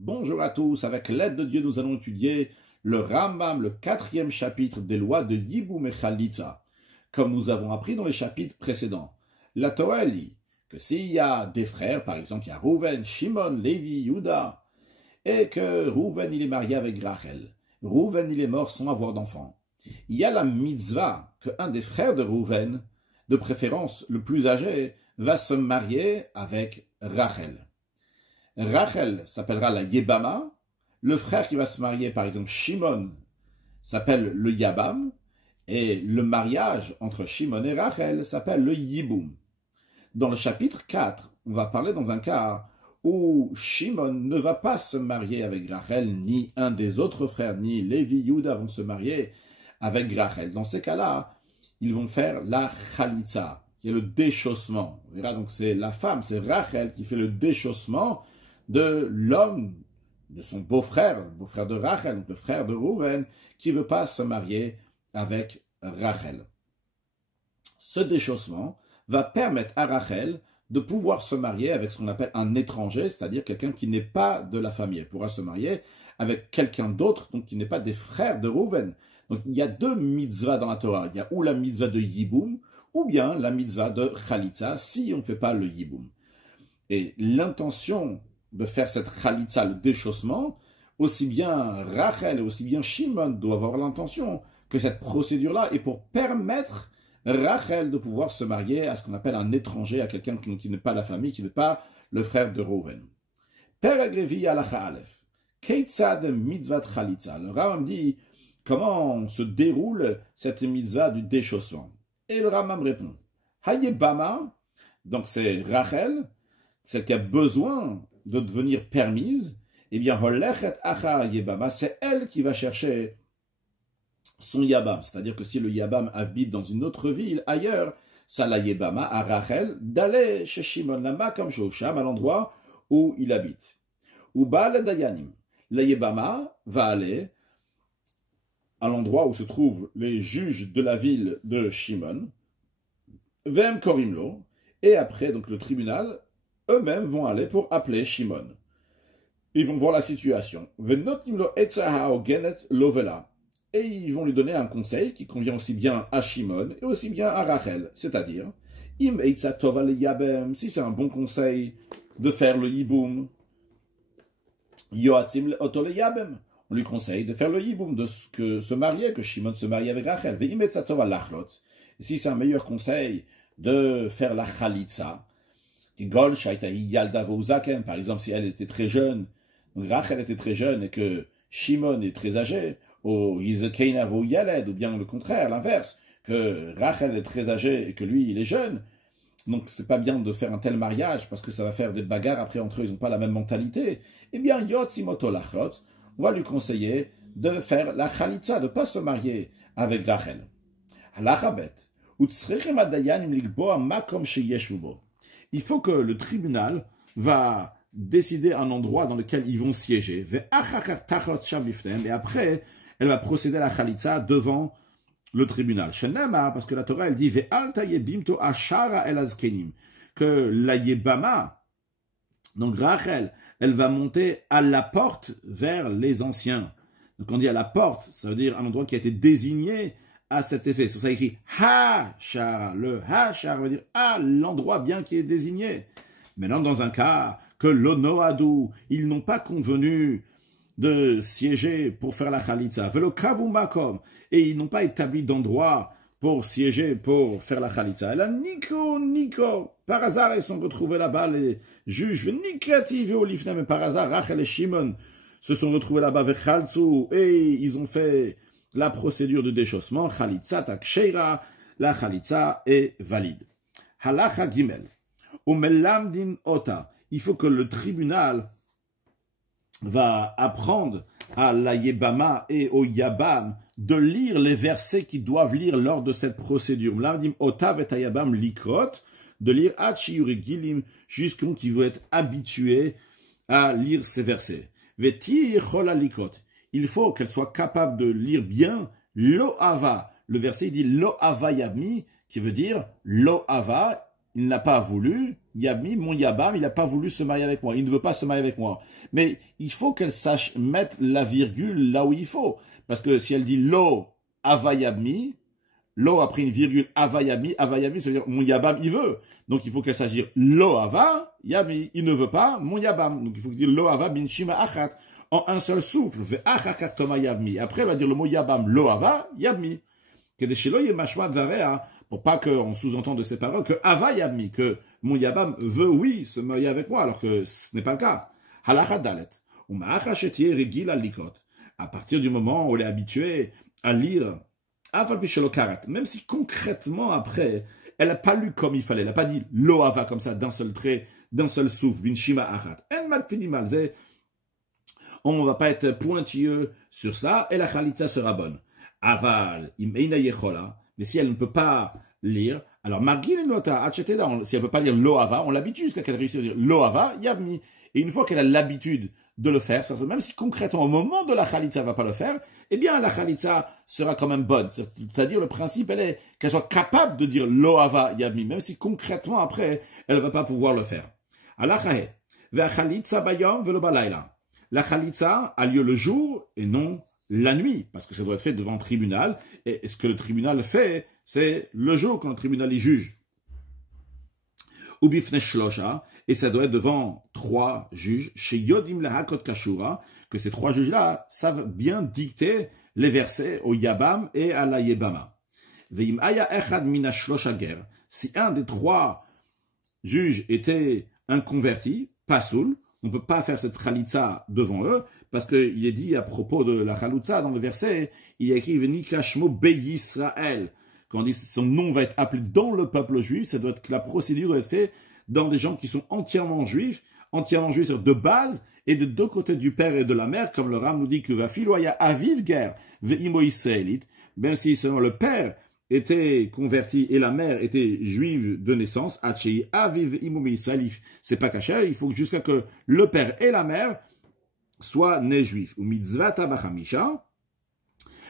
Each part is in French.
Bonjour à tous, avec l'aide de Dieu nous allons étudier le Rambam, le 4e chapitre des lois de Yiboum et Khalitza. Comme nous avons appris dans les chapitres précédents, la Torah dit que s'il y a des frères, par exemple il y a Rouven, Shimon, Lévi, Yuda, et que Rouven il est marié avec Rachel, Rouven il est mort sans avoir d'enfant, il y a la mitzvah qu'un des frères de Rouven, de préférence le plus âgé, va se marier avec Rachel. Rachel s'appellera la Yebama, le frère qui va se marier, par exemple Shimon, s'appelle le Yabam, et le mariage entre Shimon et Rachel s'appelle le Yiboum. Dans le chapitre 4, on va parler dans un cas où Shimon ne va pas se marier avec Rachel, ni un des autres frères, ni Lévi, Yuda vont se marier avec Rachel. Dans ces cas-là, ils vont faire la Khalitza, qui est le déchaussement. On verra donc c'est la femme, c'est Rachel qui fait le déchaussement de l'homme, de son beau-frère, le beau-frère de Rachel, le frère de Rouven, qui ne veut pas se marier avec Rachel. Ce déchaussement va permettre à Rachel de pouvoir se marier avec ce qu'on appelle un étranger, c'est-à-dire quelqu'un qui n'est pas de la famille. Elle pourra se marier avec quelqu'un d'autre, donc qui n'est pas des frères de Rouven. Donc il y a deux mitzvahs dans la Torah. Il y a ou la mitzvah de Yiboum, ou bien la mitzvah de Khalitza, si on ne fait pas le Yiboum. Et l'intention de faire cette Khalitza, le déchaussement, aussi bien Rachel et aussi bien Shimon doivent avoir l'intention que cette procédure-là est pour permettre Rachel de pouvoir se marier à ce qu'on appelle un étranger, à quelqu'un qui n'est pas la famille, qui n'est pas le frère de Rouven. Peragrevi alacha alef. Keitzad mitzvat Khalitza. Le Rambam dit comment se déroule cette mitzvah du déchaussement. Et le Rambam répond Hayebama, donc c'est Rachel, celle qui a besoin de devenir permise, eh bien, c'est elle qui va chercher son Yabam. C'est-à-dire que si le Yabam habite dans une autre ville, ailleurs, ça la Yebama à Rachel d'aller chez Shimon Lama comme Shosham, à l'endroit où il habite. Ou Baal Dayanim. La Yebama va aller à l'endroit où se trouvent les juges de la ville de Shimon, Vem Korimlo, et après, donc le tribunal, eux-mêmes vont aller pour appeler Shimon. Ils vont voir la situation. Et ils vont lui donner un conseil qui convient aussi bien à Shimon et aussi bien à Rachel. C'est-à-dire, si c'est un bon conseil de faire le Yiboum, on lui conseille de faire le Yiboum, de se marier, que Shimon se marie avec Rachel. Et si c'est un meilleur conseil de faire la Khalitza, par exemple, si elle était très jeune, Rachel était très jeune et que Shimon est très âgé, ou bien le contraire, l'inverse, que Rachel est très âgé et que lui, il est jeune. Donc, c'est pas bien de faire un tel mariage parce que ça va faire des bagarres après entre eux, ils n'ont pas la même mentalité. Eh bien, on va lui conseiller de faire la Khalitza, de ne pas se marier avec Rachel. Il faut que le tribunal va décider un endroit dans lequel ils vont siéger. Et après, elle va procéder à la Khalitza devant le tribunal. Parce que la Torah, elle dit que la Yebama, donc Rachel, elle va monter à la porte vers les anciens. Donc on dit à la porte, ça veut dire un endroit qui a été désigné à cet effet. Sur ça écrit Ha-Shara. Le Ha-Shara veut dire l'endroit bien qui est désigné. Maintenant, dans un cas que l'Onoadou, ils n'ont pas convenu de siéger pour faire la Khalitza, Velo Kavumakom, et ils n'ont pas établi d'endroit pour siéger, pour faire la Khalitza. Et là, Nico, par hasard, ils sont retrouvés là-bas, les juges, Nikrati, Olifne, mais par hasard, Rachel et Shimon se sont retrouvés là-bas avec Khaltsu, et ils ont fait la procédure de déchaussement, Khalitza taksheira, la Khalitza est valide. Halacha Gimel. Umelamdin ota. Il faut que le tribunal va apprendre à la Yebama et au Yabam de lire les versets qu'ils doivent lire lors de cette procédure. Umelamdim ota vet Yabam likrot, de lire Achiyuri Gilim jusqu'à qu'ils vont être habitués à lire ces versets. Veti chola likrot. Il faut qu'elle soit capable de lire bien Lo Ava. Le verset dit Lo Ava Yabmi, qui veut dire Lo Ava, il n'a pas voulu, Yabmi, mon Yabam, il n'a pas voulu se marier avec moi, il ne veut pas se marier avec moi. Mais il faut qu'elle sache mettre la virgule là où il faut. Parce que si elle dit Lo Ava Yabmi, Lo a pris une virgule Avayami, Avayami, ça veut dire mon Yabam, il veut. Donc il faut qu'elle sache dire Lo Ava Yami, il ne veut pas mon Yabam. Donc il faut dire Lo Ava bin Shima Achat, en un seul souffle. Ve Achat Toma Yabmi. Après, elle va dire le mot Yabam, Lo Ava Yabmi. Que des Shelo Yemashma Dvarea, pour pas qu'on sous-entende de ces paroles, que Ava Yabmi, que mon Yabam veut, oui, se marier avec moi, alors que ce n'est pas le cas. Halakha Dalet. Umacha Shetie Regil Alikot. À partir du moment où elle est habituée à lire, même si concrètement après, elle n'a pas lu comme il fallait, elle n'a pas dit Loava comme ça, d'un seul trait, d'un seul souffle, bin shima achat. On ne va pas être pointilleux sur ça, et la khalitza sera bonne. Aval, imeina yechola, mais si elle ne peut pas lire, alors magil nota, acheteda, si elle ne peut pas lire Loava, on l'habitue jusqu'à qu'elle réussisse à dire Loava, yabni. Et une fois qu'elle a l'habitude de le faire, même si concrètement au moment de la khalitza elle ne va pas le faire, eh bien la khalitza sera quand même bonne. C'est-à-dire le principe, elle est qu'elle soit capable de dire Loava Yabmi, même si concrètement après, elle ne va pas pouvoir le faire. La khalitza a lieu le jour et non la nuit, parce que ça doit être fait devant le tribunal, et ce que le tribunal fait, c'est le jour quand le tribunal y juge. Ubifne shlosha, et ça doit être devant 3 juges, chez Yodim Lahakot Kashura, que ces 3 juges-là savent bien dicter les versets au Yabam et à la Yebama. Veim aya echad mina shlosha ger, si un des 3 juges était un converti, pasoul, on ne peut pas faire cette khalitza devant eux, parce qu'il est dit à propos de la khalitza dans le verset, il y a écrit Venikashmo Be Yisrael. Quand on dit son nom va être appelé dans le peuple juif, ça doit être que la procédure doit être faite dans des gens qui sont entièrement juifs de base et de 2 côtés du père et de la mère, comme le Ram nous dit que va filoya aviv ger ve'imo israélite, même si seulement le père était converti et la mère était juive de naissance, achei aviv ve'imo israélif, c'est pas caché, il faut jusqu'à que le père et la mère soient nés juifs. Ou mitzvah tabachamisha,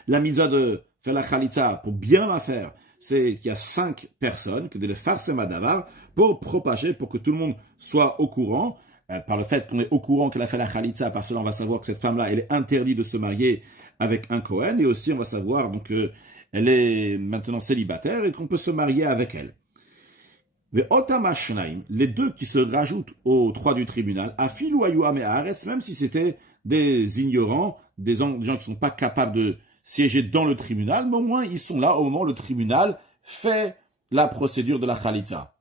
la mitzvah de faire la khalitza pour bien la faire, c'est qu'il y a 5 personnes, que de les farser madavar, pour propager, pour que tout le monde soit au courant, par le fait qu'on est au courant qu'elle a fait la khalitza, par cela on va savoir que cette femme-là, elle est interdite de se marier avec un Kohen, et aussi on va savoir donc qu'elle est maintenant célibataire et qu'on peut se marier avec elle. Les 2 qui se rajoutent aux 3 du tribunal, afilu ayuame haaretz, même si c'était des ignorants, des gens qui ne sont pas capables de siéger dans le tribunal, mais au moins ils sont là au moment où le tribunal fait la procédure de la khalitza.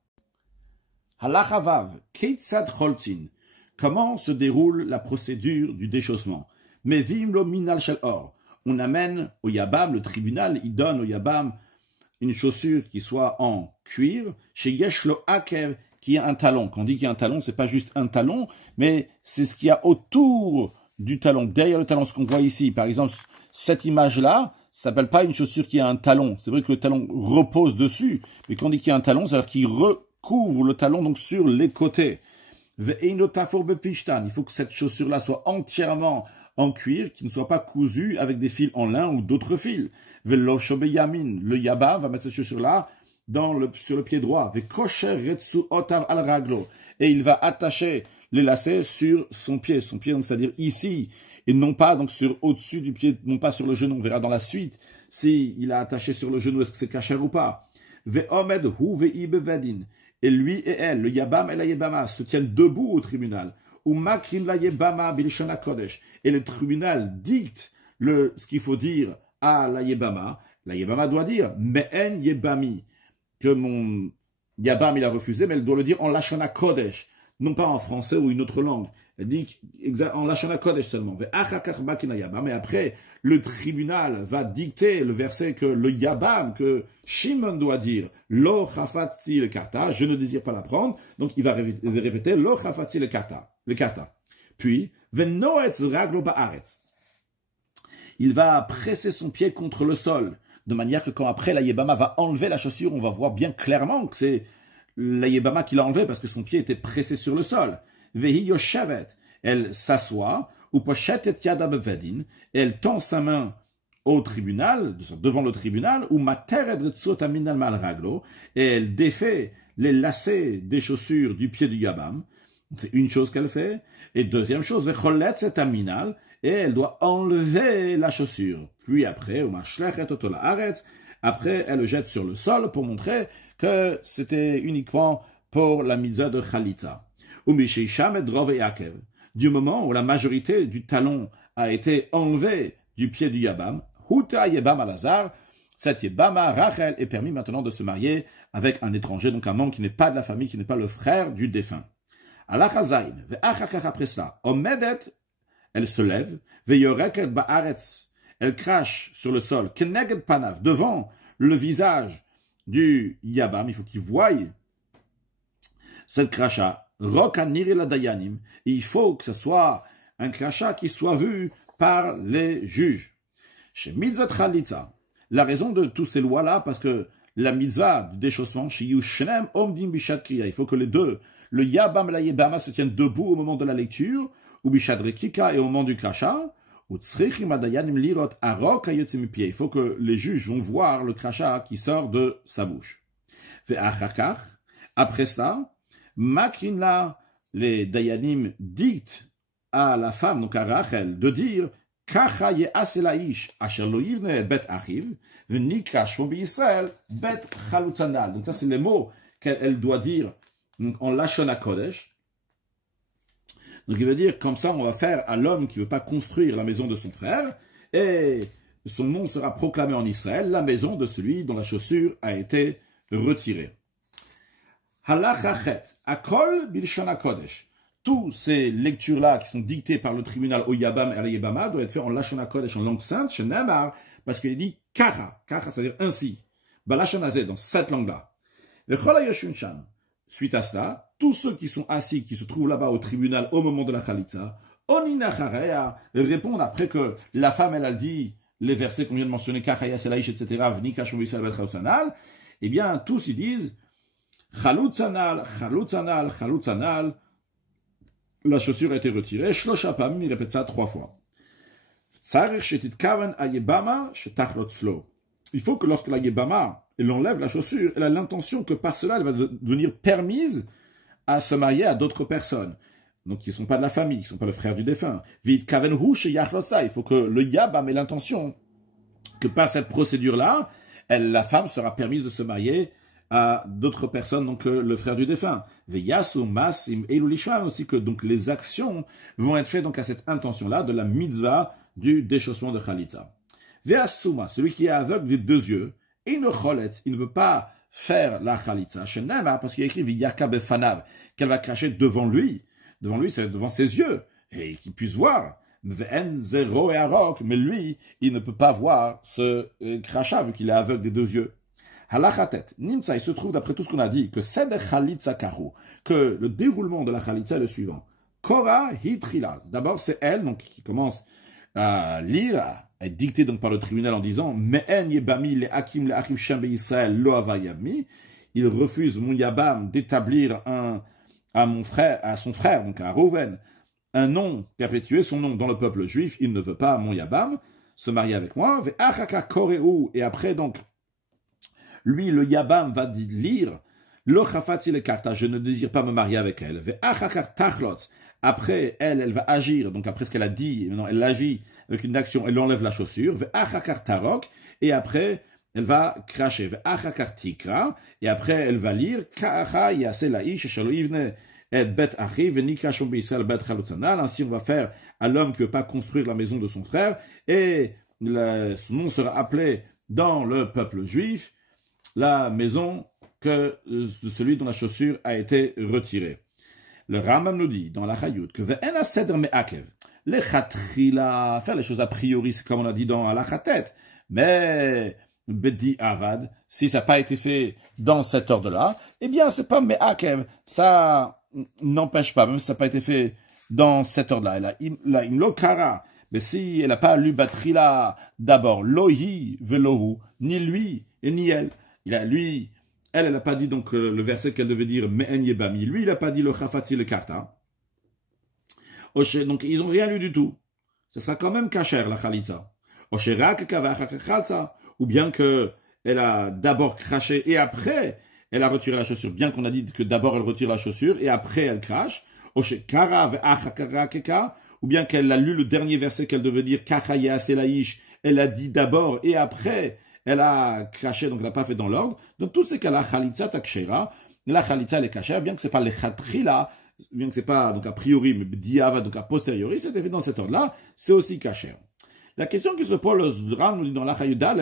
Halacha vav, keitzad choltzin. Comment se déroule la procédure du déchaussement? Mais vim lo minal shel or. On amène au Yabam, le tribunal, il donne au Yabam une chaussure qui soit en cuir, chez Yeshlo Akev, qui a un talon. Quand on dit qu'il y a un talon, c'est pas juste un talon, mais c'est ce qu'il y a autour du talon, derrière le talon, ce qu'on voit ici. Par exemple, cette image-là, ça s'appelle pas une chaussure qui a un talon. C'est vrai que le talon repose dessus, mais quand on dit qu'il y a un talon, c'est-à-dire qu'il recouvre le talon donc sur les côtés. Il faut que cette chaussure-là soit entièrement en cuir, qui ne soit pas cousue avec des fils en lin ou d'autres fils. Le Yabam va mettre cette chaussure-là sur le pied droit. Et il va attacher les lacets sur son pied, donc c'est-à-dire ici, et non pas donc au-dessus du pied, non pas sur le genou. On verra dans la suite si il a attaché sur le genou, est-ce que c'est kasher ou pas. Et lui et elle, le Yabam et la Yebama, se tiennent debout au tribunal. Et le tribunal dicte ce qu'il faut dire à la Yebama. La Yebama doit dire Me'en Yebami, que mon Yabam il a refusé, mais elle doit le dire en Lashana Kodesh, non pas en français ou une autre langue. Elle dit en Lashana Kodesh seulement. Mais après, le tribunal va dicter le verset que le Yabam, que Shimon doit dire, Lo chafati le karta, je ne désire pas la prendre. Donc il va répéter Lo chafati le karta. Puis, Venoetz raglo ba'aretz. Il va presser son pied contre le sol, de manière que quand après la Yebama va enlever la chaussure, on va voir bien clairement que c'est la Yebama qui l'a enlevé parce que son pied était pressé sur le sol. Vehi yoshavet, elle s'assoit, ou pochet et yada bevedin, elle tend sa main au tribunal, devant le tribunal, ou et elle défait les lacets des chaussures du pied du Yabam. C'est une chose qu'elle fait. Et deuxième chose, et elle doit enlever la chaussure. Puis après, après, elle le jette sur le sol pour montrer que c'était uniquement pour la mitzvah de Chalitza. Du moment où la majorité du talon a été enlevé du pied du Yabam, Huta Yebam Alazar, cette Yebama, Rachel, est permis maintenant de se marier avec un étranger, donc un membre qui n'est pas de la famille, qui n'est pas le frère du défunt. Alachazain, après cela, Omedet, elle se lève, Veyoreket Baaretz, elle crache sur le sol, Keneged Panav, devant le visage du Yabam, il faut qu'il voie cette cracha, Rokaniri la Dayanim, il faut que ce soit un crachat qui soit vu par les juges. Chez Mitzvot Chalitza, la raison de toutes ces lois-là, parce que la mitzvah du déchaussement, chez Yushnem Omdim Bishat Kriya, il faut que les deux, le Yabam et la Yebama, se tiennent debout au moment de la lecture, ou Bishat Rekika et au moment du crachat, ou Tzrichim Adayanim Lirot Arok Ayotzimipie, il faut que les juges vont voir le crachat qui sort de sa bouche. Ve'achakach, après cela, Makrinla, les Dayanim dictent à la femme, donc à Rachel, de dire Kacha ye'aselaish asher lo yivne bet achiv v'nika shmo b'Yisrael bet chalutzanal. Donc ça c'est les mots qu'elle doit dire en Lashon HaKodesh. Donc il veut dire comme ça on va faire à l'homme qui ne veut pas construire la maison de son frère et son nom sera proclamé en Israël, la maison de celui dont la chaussure a été retirée. Halacha chet akol b'Lashon HaKodesh. Tous ces lectures-là qui sont dictées par le tribunal au Yabam et à la Yebama doivent être faites en Lashon HaKodesh, en langue sainte, chez Namar, parce qu'il dit Kacha, Kacha, c'est-à-dire ainsi, Balashon Hazeh, dans cette langue-là. Suite à cela, tous ceux qui sont assis, qui se trouvent là-bas au tribunal au moment de la Khalitza, Oninacharea, répondent après que la femme, elle a dit les versets qu'on vient de mentionner, Kacha Yaselaish, etc., Vnika Shmovisal Betrausanal, eh bien, tous ils disent Chalutzanal, Chalutzanal, Chalutzanal. La chaussure a été retirée. Shlosha pamim, il répète ça 3 fois. Il faut que lorsque la Yebama elle enlève la chaussure, elle a l'intention que par cela, elle va devenir permise à se marier à d'autres personnes. Donc, qui ne sont pas de la famille, qui ne sont pas le frère du défunt. Il faut que le Yabam ait l'intention que par cette procédure-là, la femme sera permise de se marier à d'autres personnes, donc le frère du défunt. Aussi que donc les actions vont être faites donc à cette intention-là de la mitzvah du déchaussement de Chalitza. Ve'asuma, celui qui est aveugle des 2 yeux, il ne peut pas faire la Chalitza, parce qu'il y a écrit V'yaka befanav, qu'elle va cracher devant lui, c'est devant ses yeux, et qu'il puisse voir. Mais lui, il ne peut pas voir ce crachat vu qu'il est aveugle des 2 yeux. Halachatet, Nimtza, il se trouve d'après tout ce qu'on a dit que Seder Chalitza Karu, que le déroulement de la Chalitza est le suivant. Kora Hitrila. D'abord, c'est elle donc, qui commence à lire, à être dictée donc, par le tribunal en disant Me'en Yebami le Hakim le Hakim Shem Israël lo avayami. Il refuse mon Yabam d'établir à son frère, donc à Reuven, un nom, perpétuer son nom dans le peuple juif. Il ne veut pas, mon Yabam, se marier avec moi. Et après donc, lui, le Yabam va lire Lo chafati le karta, je ne désire pas me marier avec elle. Après, elle va agir. Donc après ce qu'elle a dit, maintenant elle agit avec une action, elle enlève la chaussure. Et après, elle va cracher. Et après, elle va lire ainsi on va faire à l'homme qui ne veut pas construire la maison de son frère. Et son nom sera appelé dans le peuple juif la maison de celui dont la chaussure a été retirée. Le Rambam nous dit dans la Chayout que ve'ena seder me'akev, le chatrila, faire les choses a priori, c'est comme on a dit dans la Chatet, mais bedi avad, si ça n'a pas été fait dans cet ordre-là, eh bien c'est pas me'akev, ça n'empêche pas, même si ça n'a pas été fait dans cet ordre-là. La imlokara, mais si elle n'a pas lu batrila d'abord, lohi velohu, ni lui et ni elle. Elle n'a pas dit donc le verset qu'elle devait dire Me'en Yebami. Lui, il n'a pas dit le Chafati le Karta. Donc, ils n'ont rien lu du tout. Ce sera quand même kasher, la Chalitza. ou bien qu'elle a d'abord craché et après elle a retiré la chaussure, bien qu'on a dit que d'abord elle retire la chaussure et après elle crache, ou bien qu'elle a lu le dernier verset qu'elle devait dire, elle a dit d'abord et après elle a craché, donc elle n'a pas fait dans l'ordre. Dans tous ces cas-là, Khalitza takshera, la Khalitza elle est cachère, bien que c'est pas les khatrila, bien que c'est pas donc a priori, mais diava, donc a posteriori, c'était fait dans cet ordre-là, c'est aussi cachère. La question qui se pose dans la Chayuda,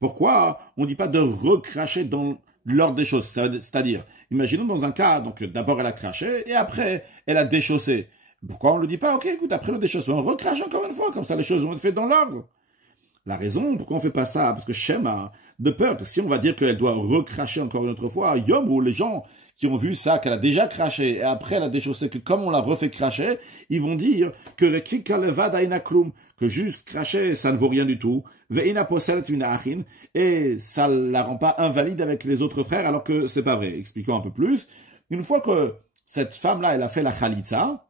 pourquoi on ne dit pas de recracher dans l'ordre des choses? C'est-à-dire, imaginons dans un cas, donc d'abord elle a craché et après elle a déchaussé. Pourquoi on ne le dit pas? Ok, écoute, après le déchaussement, on recrache encore une fois, comme ça les choses vont être faites dans l'ordre. La raison pourquoi on ne fait pas ça, parce que Shema, de peur que si on va dire qu'elle doit recracher encore une autre fois, Yom, ou les gens qui ont vu ça, qu'elle a déjà craché, et après elle a déchaussé, que comme on l'a refait cracher, ils vont dire que le kikalevad ainaklum, que juste cracher, ça ne vaut rien du tout, veina poselet minachin, et ça la rend pas invalide avec les autres frères, alors que c'est pas vrai. Expliquons un peu plus. Une fois que cette femme-là, elle a fait la chalitza,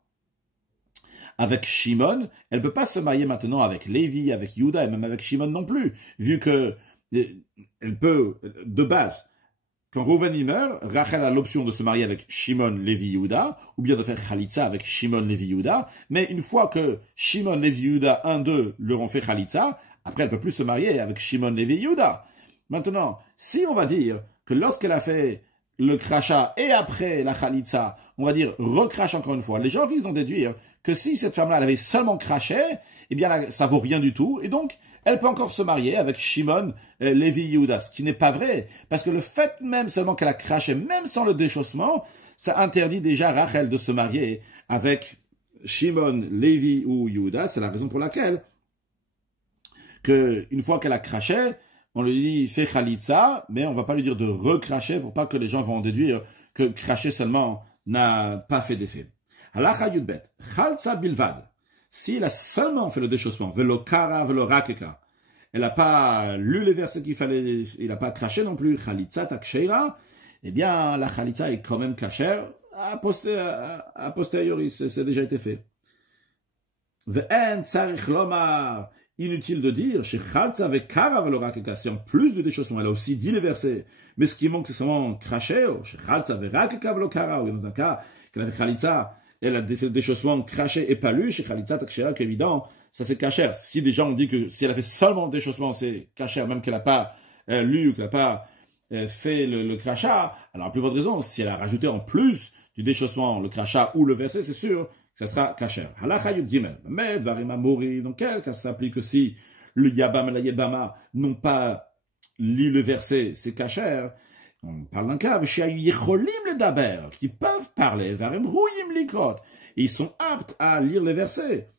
avec Shimon, elle ne peut pas se marier maintenant avec Lévi, avec Yehuda, et même avec Shimon non plus, vu que elle peut, de base, quand Rouven meurt, Rachel a l'option de se marier avec Shimon, Lévi, Yehuda, ou bien de faire Khalitza avec Shimon, Lévi, Yehuda, mais une fois que Shimon, Lévi, Yehuda, un d'eux leur ont fait Khalitza, après elle ne peut plus se marier avec Shimon, Lévi, Yehuda. Maintenant, si on va dire que lorsqu'elle a fait le crachat et après la Khalitza, on va dire recrache encore une fois, les gens risquent d'en déduire que si cette femme-là elle avait seulement craché, eh bien là, ça vaut rien du tout, et donc elle peut encore se marier avec Shimon, Lévi, Yehuda, ce qui n'est pas vrai, parce que le fait même seulement qu'elle a craché, même sans le déchaussement, ça interdit déjà Rachel de se marier avec Shimon, Lévi ou Yehuda. C'est la raison pour laquelle une fois qu'elle a craché, on lui dit fais Khalitza, mais on va pas lui dire de recracher pour pas que les gens vont en déduire que cracher seulement n'a pas fait d'effet. Halacha Yudbet, Khalitza bilvad. Si elle a seulement fait le déchaussement, velo kara, velo rakeka, elle n'a pas lu les versets qu'il fallait, il n'a pas craché non plus, Khalitza taksheira, eh bien la Khalitza est quand même cachère a posteriori, c'est déjà été fait. Ve'en tsarich lomar, inutile de dire, chez Khalitza ve kara velo rakeka, c'est en plus du déchaussement, elle a aussi dit les versets, mais ce qui manque c'est seulement cracher, chez Khalitza ve rakeka velo kara, ou dans un cas, qu'elle avait Khalitza, elle a fait le déchaussement craché et pas lu, chez Khalitza takshera, qu'évident, ça c'est cachère. Si des gens ont dit que si elle a fait seulement le déchaussement, c'est cachère, même qu'elle n'a pas lu ou qu'elle n'a pas fait le crachat, alors plus votre raison, si elle a rajouté en plus du déchaussement le crachat ou le verset, c'est sûr que ça sera cachère. Halacha Yud Gimel, Med Varima Mori, dans quel cas ça s'applique aussi le Yabam et la Yebama n'ont pas lu le verset, c'est cachère. On parle d'un cas, qui peuvent parler, et ils sont aptes à lire les versets.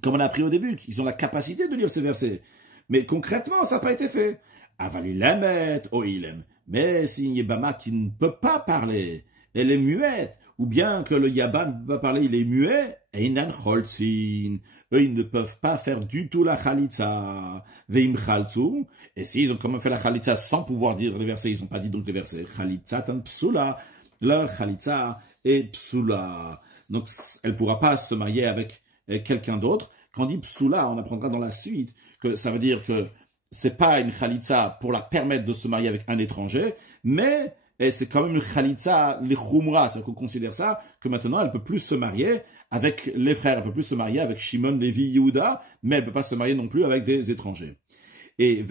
Comme on a appris au début, ils ont la capacité de lire ces versets. Mais concrètement, ça n'a pas été fait. Avalilamet, oilem. Mais si une Yebama qui ne peut pas parler, elle est muette, ou bien que le Yabam ne peut pas parler, il est muet, einan cholzin. Eux, ils ne peuvent pas faire du tout la Khalitza. Veim chalzu. Et s'ils ont quand même fait la Khalitza sans pouvoir dire les versets, ils n'ont pas dit donc les versets. Khalitza tan psula. Leur Khalitza est psula. Donc, elle ne pourra pas se marier avec quelqu'un d'autre. Quand on dit psula, on apprendra dans la suite que ça veut dire que c'est pas une Khalitza pour la permettre de se marier avec un étranger, mais c'est quand même une Khalitza, les Khumra, c'est-à-dire qu'on considère ça, que maintenant elle ne peut plus se marier avec les frères, elle ne peut plus se marier avec Shimon, Lévi, Yehuda, mais elle ne peut pas se marier non plus avec des étrangers. Et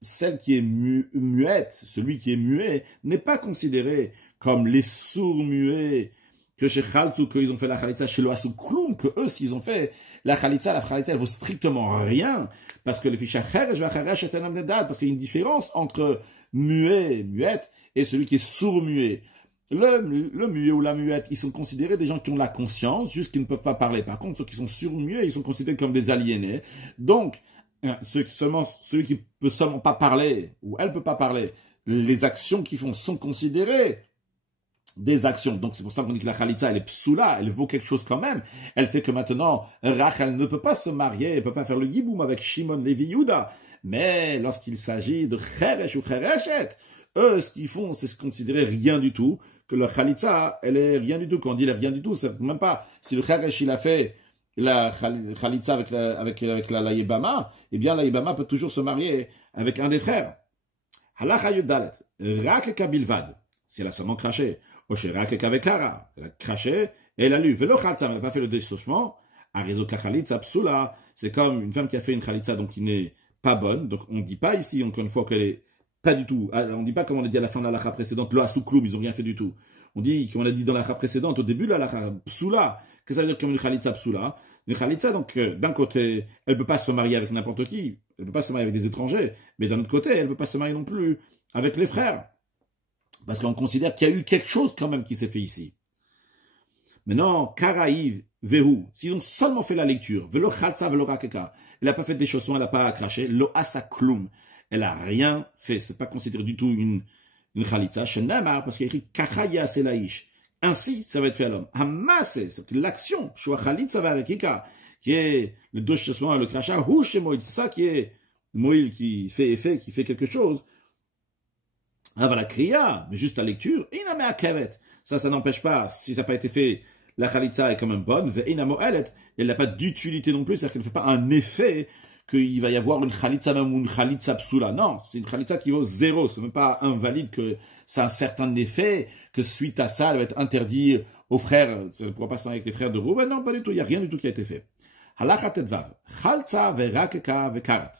celle qui est muette, celui qui est muet, n'est pas considéré comme les sourds-muets que chez Khaltzou, qu'ils ont fait la Khalitza, chez le Asukloum, que eux, s'ils ont fait la Khalitza, elle vaut strictement rien, parce que le fichier parce qu'il y a une différence entre muette, et celui qui est sourd-muet. Le muet ou la muette, ils sont considérés des gens qui ont la conscience, juste qu'ils ne peuvent pas parler. Par contre, ceux qui sont sourds-muets, ils sont considérés comme des aliénés. Donc, celui qui peut seulement pas parler, ou elle peut pas parler, les actions qu'ils font sont considérées des actions. Donc, c'est pour ça qu'on dit que la Khalitza, elle est psoula, elle vaut quelque chose quand même. Elle fait que maintenant, Rachel ne peut pas se marier, elle ne peut pas faire le yiboum avec Shimon, Lévi, Yehuda. Mais lorsqu'il s'agit de Cheresh ou Chereshet, eux, ce qu'ils font, c'est se considérer rien du tout, que leur khalitza, elle est rien du tout. Quand on dit rien du tout, c'est même pas, si le kharesh, il a fait la khalitza avec la yebama, eh bien, la yebama peut toujours se marier avec un des frères. Halacha yudalet, rak kabilvad, si elle a seulement craché, osherak kavekara, elle a craché, et elle a lu, velo khalitza, elle n'a pas fait le dessouchement, arizo khalitza psula, c'est comme une femme qui a fait une khalitza, donc qui n'est pas bonne, donc on ne dit pas ici, encore une fois, qu'elle est pas du tout, on ne dit pas comme on a dit à la fin de la halakha précédente, lo asukloum, ils n'ont rien fait du tout. On dit, comme on a dit dans la halakha précédente, au début de la halakha, psula, que ça veut dire comme une khalitza psula? Une khalitza, donc, d'un côté, elle ne peut pas se marier avec n'importe qui, elle ne peut pas se marier avec des étrangers, mais d'un autre côté, elle ne peut pas se marier non plus avec les frères. Parce qu'on considère qu'il y a eu quelque chose quand même qui s'est fait ici. Maintenant, Karaïv, Vehu, s'ils ont seulement fait la lecture, Velo Khalsa, Velo Rakeka, elle n'a pas fait des chaussements, elle n'a pas craché, Lo Asakloum, elle n'a rien fait, c'est pas considéré du tout une Khalitza, Shenamar, parce qu'il y a écrit Kachaya Selaïch. Ainsi, ça va être fait à l'homme. Hamase, c'est l'action, Shua Khalitza Varekika, qui est le deux chaussements, le crachat, Houche Moïl, c'est ça qui est Moïl qui fait effet, qui fait quelque chose. Avant la kriya, mais juste la lecture, Iname Akavet. Ça n'empêche pas, si ça n'a pas été fait, la khalitza est quand même bonne, elle n'a pas d'utilité non plus, c'est-à-dire qu'elle ne fait pas un effet qu'il va y avoir une khalitza même ou une khalitza psula. Non, c'est une khalitza qui vaut 0, c'est même pas invalide que ça a un certain effet, que suite à ça, elle va être interdite aux frères, ça ne pourra pas se marier avec les frères de Rouven, non, pas du tout, il n'y a rien du tout qui a été fait. Halakha tetvav, khaltza verakeka vekarat.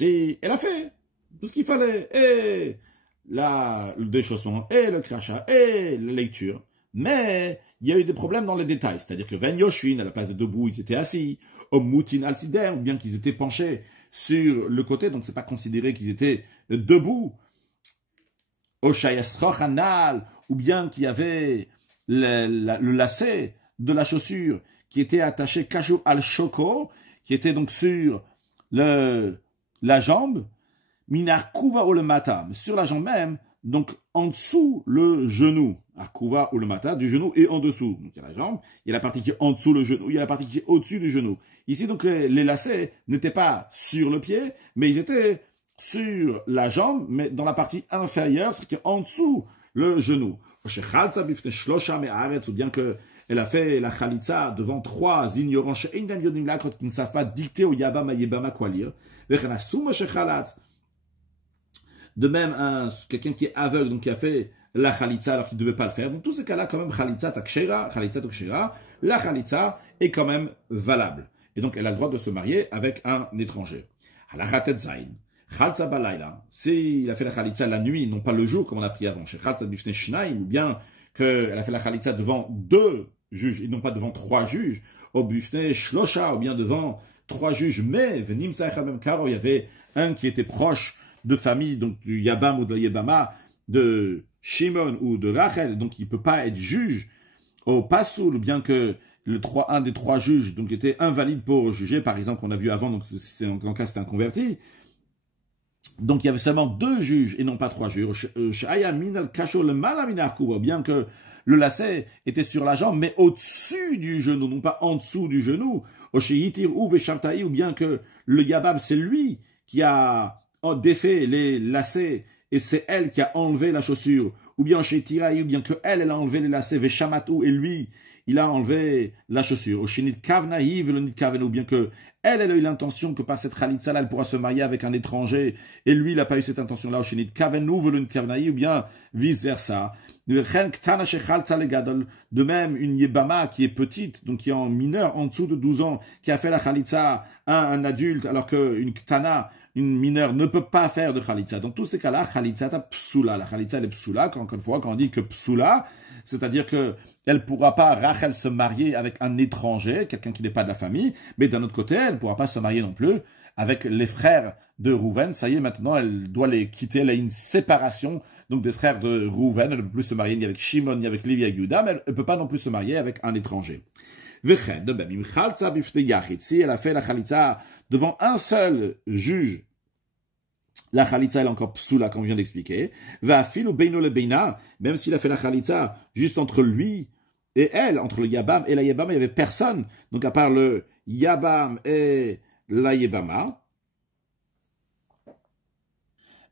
Elle a fait tout ce qu'il fallait, et le déchaussement, et le crachat, et la lecture. Mais il y a eu des problèmes dans les détails. C'est-à-dire que Ben Yoshvin, à la place de debout, ils étaient assis. Au Moutin Al-Sidem, ou bien qu'ils étaient penchés sur le côté, donc c'est pas considéré qu'ils étaient debout. Au Shayasroch Anal, ou bien qu'il y avait le lacet de la chaussure qui était attaché Kajou Al-Shoko, qui était donc sur la jambe. Minar kuva ou le mata, sur la jambe même, donc en dessous le genou. Arkuva ou le mata, du genou et en dessous. Donc il y a la jambe, il y a la partie qui est en dessous le genou, il y a la partie qui est au-dessus du genou. Ici donc les lacets n'étaient pas sur le pied, mais ils étaient sur la jambe, mais dans la partie inférieure, c'est-à-dire en dessous le genou. Ou bien qu'elle a fait la khalitza devant 3 ignorants qui ne savent pas dicter au yabam à yebama quoi lire. De même, quelqu'un qui est aveugle, donc qui a fait la khalitza alors qu'il ne devait pas le faire. Donc, tous ces cas-là, quand même, khalitza takshera, la khalitza est quand même valable. Et donc, elle a le droit de se marier avec un étranger. Halachatet zain, khalitza balayla, s'il a fait la khalitza la nuit, non pas le jour, comme on a pris avant, chez khalitza bifne shnaim, ou bien qu'elle a fait la khalitza devant 2 juges, et non pas devant 3 juges, au bifne shlosha, ou bien devant 3 juges, mais, venim saïchamem karo, il y avait un qui était proche de famille, donc du Yabam ou de la Yebama, de Shimon ou de Rachel, donc il ne peut pas être juge au Passoul, ou bien que un des 3 juges donc était invalide pour juger, par exemple, qu'on a vu avant, donc c'est en cas c'est un converti. Donc il y avait seulement 2 juges et non pas 3 juges. Bien que le lacet était sur la jambe, mais au-dessus du genou, non pas en dessous du genou. Ou bien que le Yabam, c'est lui qui a défait les lacets et c'est elle qui a enlevé la chaussure, ou bien chez Tiraï, ou bien que elle a enlevé les lacets, Veshamatou, et lui, il a enlevé la chaussure. Au Shinit Kavnaï, Velonit Kaven, ou bien que elle a eu l'intention que par cette khalitza elle pourra se marier avec un étranger, et lui, il n'a pas eu cette intention-là. Au Shinit Kavenu, Velonit Kavnaï, ou bien vice-versa. De même, une Yebama qui est petite, donc qui est en mineur, en dessous de 12 ans, qui a fait la khalitza à un adulte, alors qu'une Ktana, une mineure, ne peut pas faire de khalitza. Dans tous ces cas-là, khalitza ta psula. La khalitza, elle est psula, encore une fois, quand on dit que psula, c'est-à-dire que elle ne pourra pas, Rachel, se marier avec un étranger, quelqu'un qui n'est pas de la famille, mais d'un autre côté, elle ne pourra pas se marier non plus avec les frères de Rouven. Ça y est, maintenant, elle doit les quitter. Elle a une séparation donc des frères de Rouven. Elle ne peut plus se marier ni avec Shimon, ni avec Lévi, avec Yuda, mais elle ne peut pas non plus se marier avec un étranger. De même, si elle a fait la khalitza devant un seul juge, la khalitza, elle est encore psoula, comme on vient d'expliquer. Va fil ou beino le beina, même s'il a fait la khalitza juste entre lui et elle, entre le Yabam et la Yebama, il n'y avait personne. Donc, à part le Yabam et la Yebama.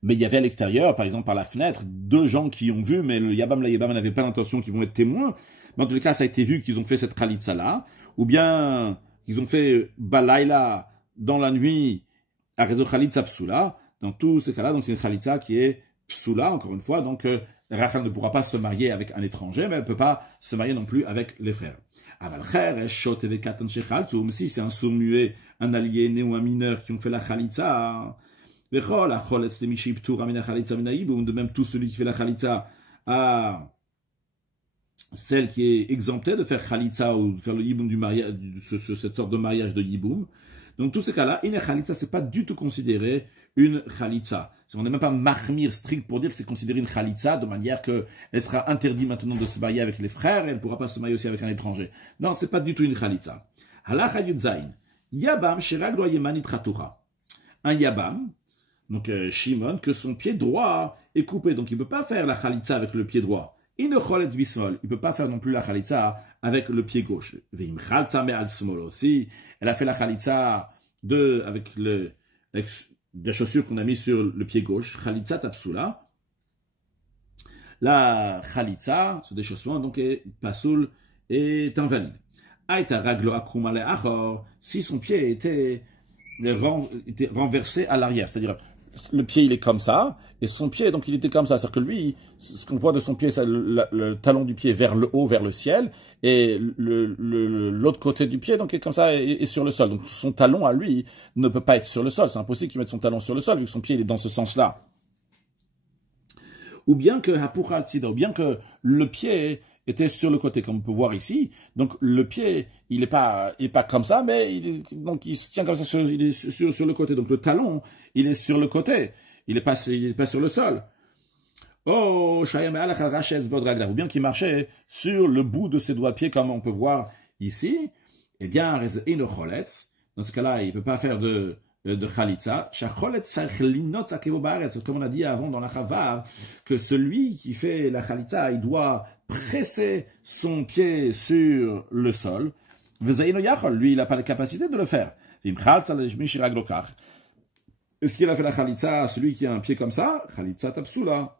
Mais il y avait à l'extérieur, par exemple par la fenêtre, deux gens qui ont vu, mais le Yabam, la Yabam n'avait pas l'intention qu'ils vont être témoins. Mais en tout cas, ça a été vu qu'ils ont fait cette Khalitsa là, ou bien ils ont fait Balaïla dans la nuit à réseau Khalitsa Psula. Dans tous ces cas-là, donc c'est une Khalitsa qui est Psula, encore une fois, donc Rachel ne pourra pas se marier avec un étranger, mais elle ne peut pas se marier non plus avec les frères. Si c'est un sourd muet, un aliéné ou un mineur qui ont fait la Khalitsa, de même tout celui qui fait la Khalitsa à celle qui est exemptée de faire Khalitsa ou de faire le Yiboum du mariage, cette sorte de mariage de Yiboum. Donc, tous ces cas-là, une Khalitsa, c'est pas du tout considéré une Khalitsa. On n'est même pas mahmir strict pour dire que c'est considéré une Khalitsa, de manière qu'elle sera interdite maintenant de se marier avec les frères, et elle ne pourra pas se marier aussi avec un étranger. Non, c'est pas du tout une Khalitsa. Halacha Yudzain. Yabam Shirag lo Yemanit Ratura. Un Yabam, donc Shimon, que son pied droit est coupé, donc il ne peut pas faire la Khalitsa avec le pied droit. Il ne peut pas faire non plus la Khalitsa avec le pied gauche. Si elle a fait la Khalitsa avec des chaussures qu'on a mis sur le pied gauche, Khalitsa tapsula, la Khalitsa, ce déchaussement, donc est pasoul, est invalide. Si son pied était renversé à l'arrière, c'est-à-dire le pied il est comme ça, et son pied donc il était comme ça, c'est-à-dire que lui, ce qu'on voit de son pied, c'est le talon du pied vers le haut, vers le ciel, et l'autre côté du pied donc est comme ça, est sur le sol. Donc son talon à lui ne peut pas être sur le sol, c'est impossible qu'il mette son talon sur le sol, vu que son pied il est dans ce sens-là. Ou bien que le pied était sur le côté, comme on peut voir ici. Donc le pied, il est pas comme ça, mais il se tient comme ça, il est sur le côté. Donc le talon, il est sur le côté, il n'est pas sur le sol. Oh, ou bien qu'il marchait sur le bout de ses doigts de pied, comme on peut voir ici. Eh bien, dans ce cas-là, il ne peut pas faire de Khalitsa. Comme on a dit avant dans la Chavar, que celui qui fait la Khalitsa, il doit presser son pied sur le sol. Lui, il n'a pas la capacité de le faire. Est-ce qu'il a fait la Khalitsa, celui qui a un pied comme ça? Khalitsa tapsula.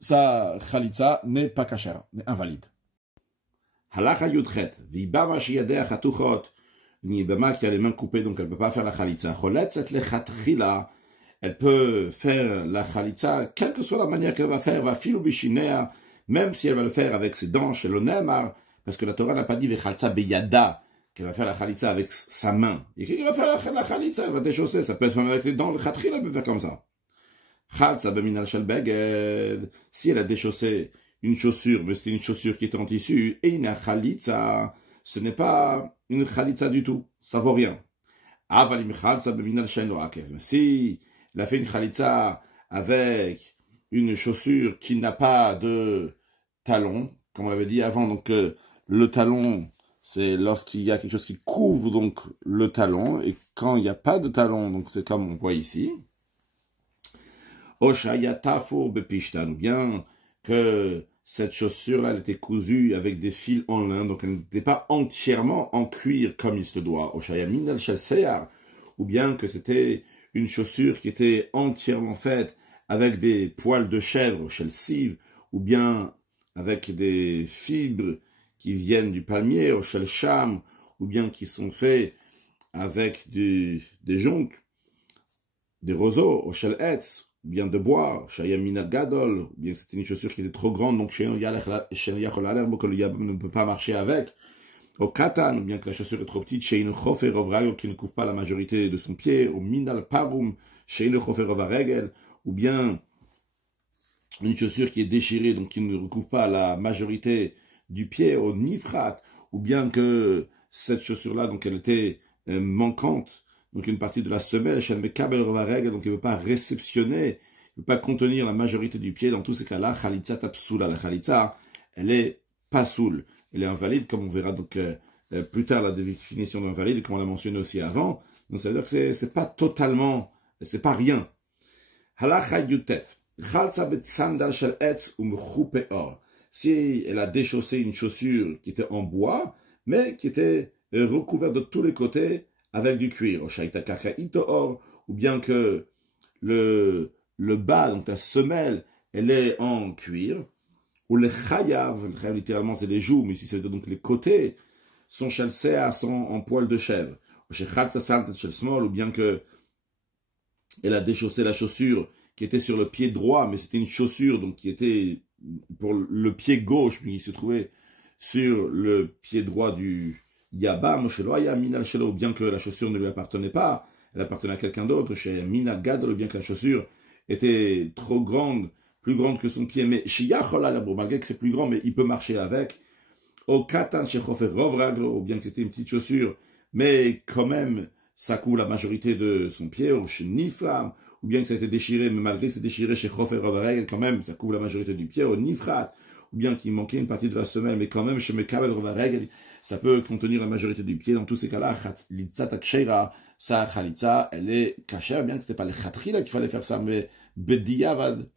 Sa Khalitsa n'est pas kashera, n'est invalide. Halacha yudchet, vibama shiyadeh chatuchot. Une Yibama qui a les mains coupées, donc elle ne peut pas faire la Khalitsa. Elle peut faire la Khalitsa, quelle que soit la manière qu'elle va faire, va filu bishinea, même si elle va le faire avec ses dents chez le Nemar, parce que la Torah n'a pas dit Khalitsa beyada, qu'elle va faire la Khalitsa avec sa main. Et qu'elle va faire la Khalitsa, elle va déchausser, ça peut être même avec les dents, le Khatrila, elle peut faire comme ça. Khalitsa beminal shalbeged, si elle a déchaussé une chaussure, mais c'était une chaussure qui était en tissu, et une Khalitsa, ce n'est pas une Khalitsa du tout, ça vaut rien. Si il a fait une Khalitsa avec une chaussure qui n'a pas de talon, comme on l'avait dit avant, donc le talon, c'est lorsqu'il y a quelque chose qui couvre donc le talon, et quand il n'y a pas de talon, donc c'est comme on voit ici. Oshayatafo bepishtan, ou bien que cette chaussure-là, elle était cousue avec des fils en lin, donc elle n'était pas entièrement en cuir comme il se doit. Ou bien que c'était une chaussure qui était entièrement faite avec des poils de chèvre, ou bien avec des fibres qui viennent du palmier, ou bien qui sont faits avec des joncs, des roseaux, ou bien de bois, gadol, ou bien c'était une chaussure qui était trop grande, donc que le ne peut pas marcher avec, au katan, ou bien que la chaussure est trop petite, qui ne couvre pas la majorité de son pied, au minal parum, ou bien une chaussure qui est déchirée, donc qui ne recouvre pas la majorité du pied, au nifrat, ou bien que cette chaussure-là, donc elle était manquante, donc une partie de la semelle, donc elle ne peut pas réceptionner, elle ne peut pas contenir la majorité du pied. Dans tous ces cas-là, Khalitsa tapsula, la Khalitsa, elle est pasoul, elle est invalide, comme on verra donc plus tard la définition d'invalide, comme on l'a mentionné aussi avant. Donc ça veut dire que c'est pas totalement, c'est pas rien. Halacha yutet, Khalitsa bet sandal shel etz umchupe or. Si elle a déchaussé une chaussure qui était en bois, mais qui était recouverte de tous les côtés avec du cuir, ou bien que le le bas, donc la semelle, elle est en cuir, ou le chayav littéralement c'est les joues, mais ici c'est donc les côtés, sont sont en poil de chèvre. Ou bien que elle a déchaussé la chaussure qui était sur le pied droit, mais c'était une chaussure donc qui était pour le pied gauche, puis il se trouvait sur le pied droit du Yabam, ou bien que la chaussure ne lui appartenait pas, elle appartenait à quelqu'un d'autre, chez Minal Gadol, bien que la chaussure était trop grande, plus grande que son pied, mais malgré que c'est plus grand, mais il peut marcher avec. Au Katan ou bien que c'était une petite chaussure, mais quand même, ça couvre la majorité de son pied, ou chez Nifram, ou bien que ça a été déchiré, mais malgré que c'est déchiré chez Chofer Rovragel, quand même, ça couvre la majorité du pied, au Nifrat, ou bien qu'il manquait une partie de la semelle, mais quand même, chez Mekabel Rovragel, ça peut contenir la majorité du pied. Dans tous ces cas-là, Chalitza Takshera, sa Chalitza, elle est cachère, bien que ce n'était pas les Khatri là qu'il fallait faire ça, mais Bediyavad,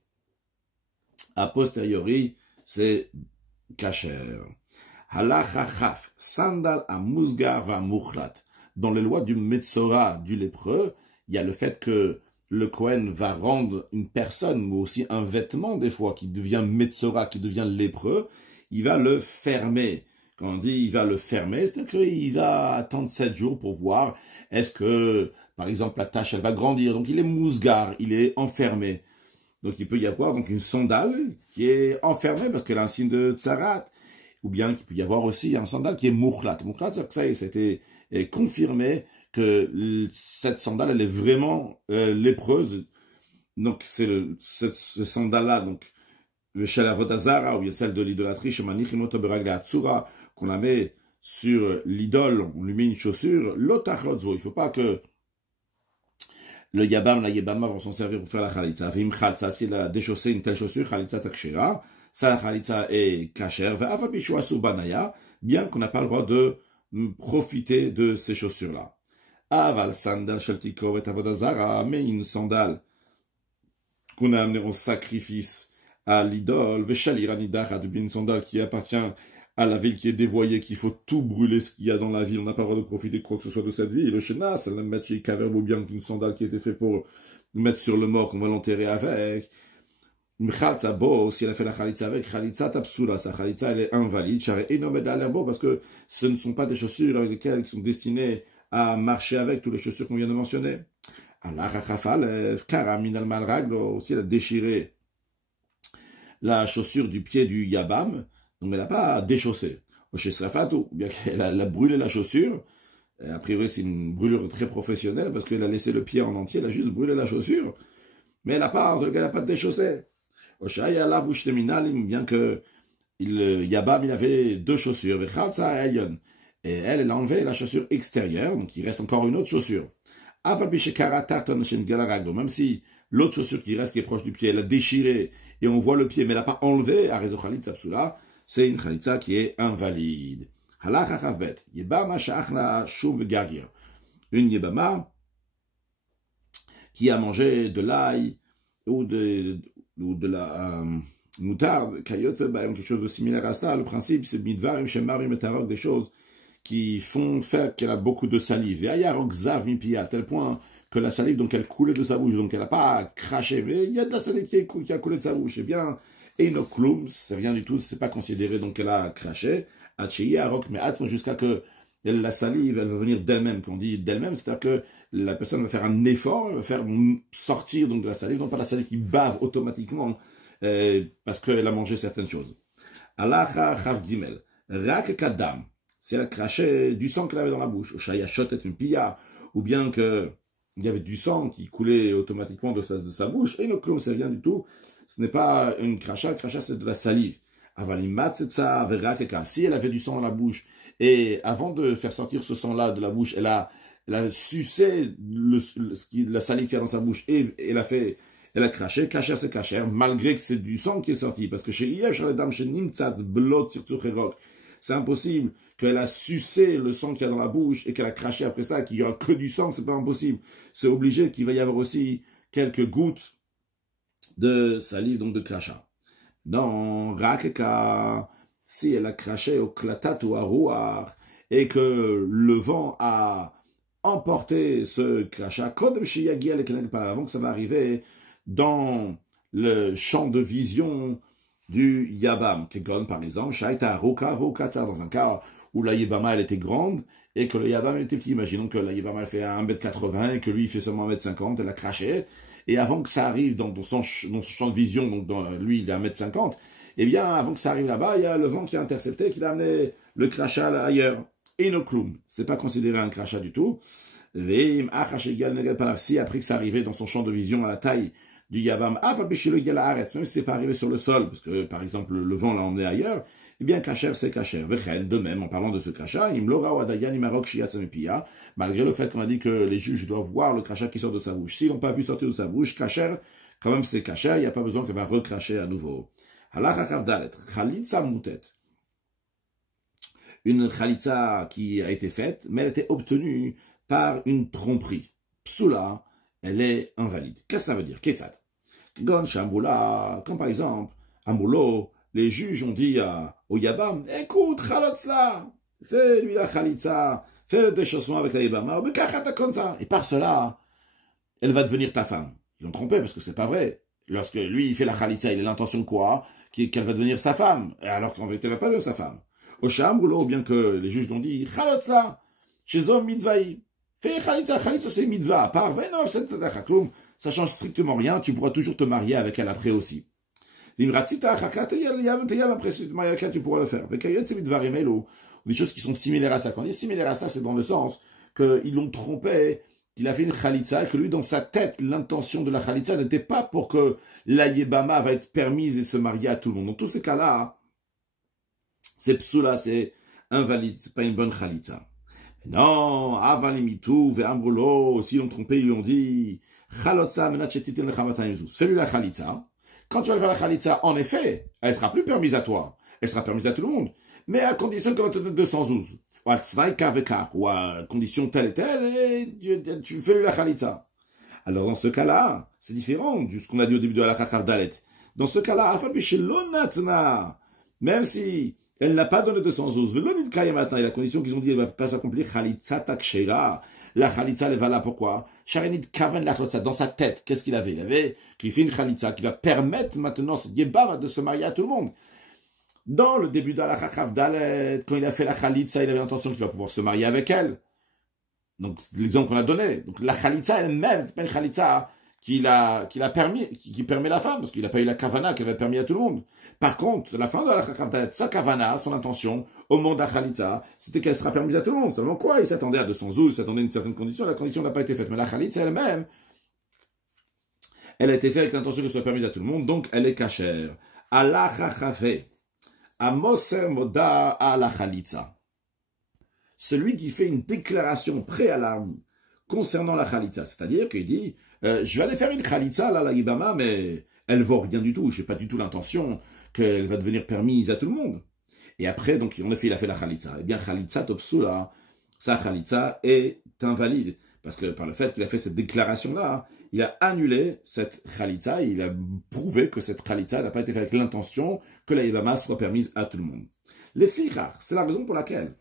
a posteriori, c'est cachère. Halacha chaf, sandal a musgar va muchlat. Dans les lois du Metzora, du lépreux, il y a le fait que le Kohen va rendre une personne, mais aussi un vêtement, des fois, qui devient Metzora, qui devient lépreux, il va le fermer. Quand on dit il va le fermer, c'est-à-dire qu'il va attendre 7 jours pour voir est-ce que, par exemple, la tâche, elle va grandir. Donc il est musgar, il est enfermé. Donc il peut y avoir donc une sandale qui est enfermée parce qu'elle a un signe de tsarat. Ou bien qu'il peut y avoir aussi un sandal qui est mukhlat. Mukhlat, c'est que ça a été confirmé que cette sandale, elle est vraiment lépreuse. Donc, c'est ce sandal-là, donc, le shalavodazara, ou bien celle de l'idolâtrie, qu'on la met sur l'idole, on lui met une chaussure, l'otachlotzvo. Il ne faut pas que le yabam, la yebama vont s'en servir pour faire la khalitza. Vim khaltza, s'il a déchaussé une telle chaussure, khalitza takshera. Ça, la khalitza est kasher, bien qu'on n'a pas le droit de profiter de ces chaussures-là. Aval sandal shaltikov et avodazara, mais une sandale qu'on a amenée en sacrifice à l'idole, veshaliranidacha, une sandale qui appartient à la ville qui est dévoyée, qu'il faut tout brûler ce qu'il y a dans la ville, on n'a pas le droit de profiter de quoi que ce soit de cette ville. Le shena, c'est le mettre chez kaver ou bien une sandale qui a été faite pour mettre sur le mort, qu'on va l'enterrer avec. Si elle a fait la khalitza avec, khalitza tapsula, sa khalitza elle est invalide, parce que ce ne sont pas des chaussures avec lesquelles ils sont destinés à marcher avec toutes les chaussures qu'on vient de mentionner. Si elle a déchiré la chaussure du pied du Yabam, donc elle n'a pas déchaussé. Ou bien qu'elle a brûlé la chaussure, a priori c'est une brûlure très professionnelle parce qu'elle a laissé le pied en entier, elle a juste brûlé la chaussure, mais elle n'a pas déchaussé. Bien que Yabam il avait 2 chaussures, et elle a enlevé la chaussure extérieure, donc il reste encore une autre chaussure. Même si l'autre chaussure qui reste, qui est proche du pied, elle a déchiré et on voit le pied, mais elle n'a pas enlevé, c'est une khalitza qui est invalide. Une yebama qui a mangé de l'ail ou de la moutarde, quelque chose de similaire à cela. Le principe, c'est midvarim, shemarim et tarok, des choses qui font faire qu'elle a beaucoup de salive. Et ayarok zav mipia, à tel point que la salive, donc elle coulait de sa bouche, donc elle n'a pas craché, mais il y a de la salive qui a coulé de sa bouche. Eh bien, et no klum, c'est rien du tout, c'est pas considéré, donc elle a craché. Achiyarok mais jusqu'à que la salive, elle va venir d'elle-même. Quand on dit d'elle-même, c'est-à-dire que la personne va faire un effort, elle va faire sortir donc de la salive, non pas la salive qui bave automatiquement parce qu'elle a mangé certaines choses. Alacha chav gimel, rak kadam, si elle a craché du sang qu'elle avait dans la bouche, shayashot et une pilla, ou bien que il y avait du sang qui coulait automatiquement de sa bouche, et no klum, c'est rien du tout, ce n'est pas une crachat, c'est de la salive. Si elle avait du sang dans la bouche, et avant de faire sortir ce sang-là de la bouche, elle a sucé la salive qu'il y a dans sa bouche, et elle a craché, cachère c'est cachère, malgré que c'est du sang qui est sorti, parce que chez c'est impossible qu'elle a sucé le sang qu'il y a dans la bouche, et qu'elle a craché après ça, qu'il n'y aura que du sang, c'est pas impossible. C'est obligé qu'il va y avoir aussi quelques gouttes de salive, donc de crachat. Non, rakeka, si elle a craché au klatat ou à rouar, et que le vent a emporté ce crachat, avant que ça va arriver dans le champ de vision du Yabam, Kegon par exemple, Shaita Roka Vokata, dans un cas où la Yibama elle était grande et que le Yabam elle était petit. Imaginons que la Yibama elle fait 1m80 et que lui il fait seulement 1m50, elle a craché. Et avant que ça arrive dans son champ de vision, donc lui il est 1m50, eh bien avant que ça arrive là-bas, il y a le vent qui a intercepté, qui a amené le crachat ailleurs. Et no cloum, c'est pas considéré un crachat du tout. Si après que ça arrivait dans son champ de vision à la taille du Yabam, même si c'est pas arrivé sur le sol, parce que par exemple le vent l'a emmené ailleurs, eh bien kacher c'est kacher. De même, en parlant de ce crachat, malgré le fait qu'on a dit que les juges doivent voir le crachat qui sort de sa bouche. S'ils n'ont pas vu sortir de sa bouche, kacher, quand même c'est kacher, il n'y a pas besoin qu'elle va recracher à nouveau. Une khalitza qui a été faite, mais elle était obtenue par une tromperie. Psula, elle est invalide. Qu'est-ce que ça veut dire? Ketzad. Gon Shamboula, comme par exemple, à Moulo, les juges ont dit au Yabam, écoute, Khalotzla, fais-lui la khalitza, fais le déchaussement avec la Yabama, et par cela, elle va devenir ta femme. Ils l'ont trompé parce que c'est pas vrai. Lorsque lui, il fait la khalitza, il a l'intention de quoi? Qu'elle va devenir sa femme, alors qu'en vérité, elle ne va pas devenir sa femme. Au Shamboula, bien que les juges l'ont dit, Khalotzla, chez homme mitzvaï. Fais khalitza, khalitza c'est mitzvah à part, ça change strictement rien, tu pourras toujours te marier avec elle après aussi. Tu pourras le faire. Des choses qui sont similaires à ça. Quand on dit similaire à ça, c'est dans le sens qu'ils l'ont trompé, qu'il a fait une khalitza, et que lui, dans sa tête, l'intention de la khalitza n'était pas pour que la yébama va être permise et se marier à tout le monde. Dans tous ces cas-là, c'est psoula, c'est invalide, c'est pas une bonne khalitza. Non, avalimitou, ve'ambrolo, s'ils l'ont trompé, ils lui ont dit, fais-lui la khalitza. Quand tu vas faire la khalitza, en effet, elle sera plus permise à toi. Elle sera permise à tout le monde. Mais à condition qu'on te donne 212. Ou à condition telle et telle, et tu fais-lui la khalitza. Alors dans ce cas-là, c'est différent de ce qu'on a dit au début de la Chachar Dalet. Dans ce cas-là, même si elle n'a pas donné 212, et la condition qu'ils ont dit, elle ne va pas s'accomplir, khalitza takshera. La khalitza, elle va là, pourquoi? Sharenit kaven la khalitza, dans sa tête, qu'est-ce qu'il avait? Il avait qu'il fait une khalitza qui va permettre maintenant ce Yébama de se marier à tout le monde. Dans le début de la Chachar Dalet, quand il a fait la khalitza, il avait l'intention qu'il va pouvoir se marier avec elle. Donc, l'exemple qu'on a donné. Donc, la khalitza elle-même, c'est pas une khalitza qui permet la femme, parce qu'il n'a pas eu la kavana qui avait permis à tout le monde. Par contre, la fin de la Chachar Dalet, sa kavana, son intention, au moment de la khalitza, c'était qu'elle sera permise à tout le monde. Seulement quoi? Il s'attendait à 200 zouz, il s'attendait à une certaine condition, la condition n'a pas été faite. Mais la khalitza elle-même, elle a été faite avec l'intention qu'elle soit permise à tout le monde, donc elle est cachère. Allah chachafé, amoser moda à la khalitza. Celui qui fait une déclaration préalable concernant la khalitza, c'est-à-dire qu'il dit, je vais aller faire une khalitza, là, la Yibama, mais elle vaut rien du tout, je n'ai pas du tout l'intention qu'elle va devenir permise à tout le monde. Et après, donc, en effet, il a fait la khalitza. Eh bien, khalitza topsula, sa khalitza est invalide, parce que par le fait qu'il a fait cette déclaration-là, il a annulé cette khalitza, il a prouvé que cette khalitza n'a pas été faite avec l'intention que la Yibama soit permise à tout le monde. Les filles rares, c'est la raison pour laquelle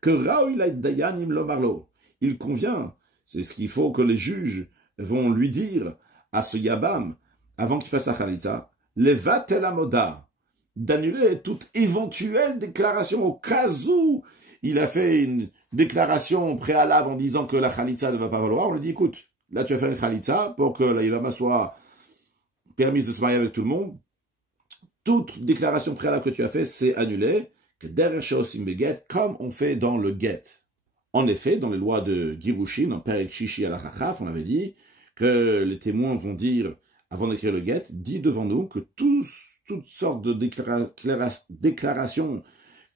que Raoui Dayanim lo marlo, il convient, c'est ce qu'il faut que les juges vont lui dire à ce Yabam, avant qu'il fasse la khalitza, levat el amoda, d'annuler toute éventuelle déclaration au cas où il a fait une déclaration préalable en disant que la khalitza ne va pas valoir. On lui dit, écoute, là tu vas faire une khalitza pour que la Yibama soit permise de se marier avec tout le monde. Toute déclaration préalable que tu as fait, c'est annulé. Que derrière Sheosim Beget, comme on fait dans le get. En effet, dans les lois de Girushin, en Perek Shishi à la Chachaf, on avait dit que les témoins vont dire, avant d'écrire le get, dis devant nous que toutes sortes de déclarations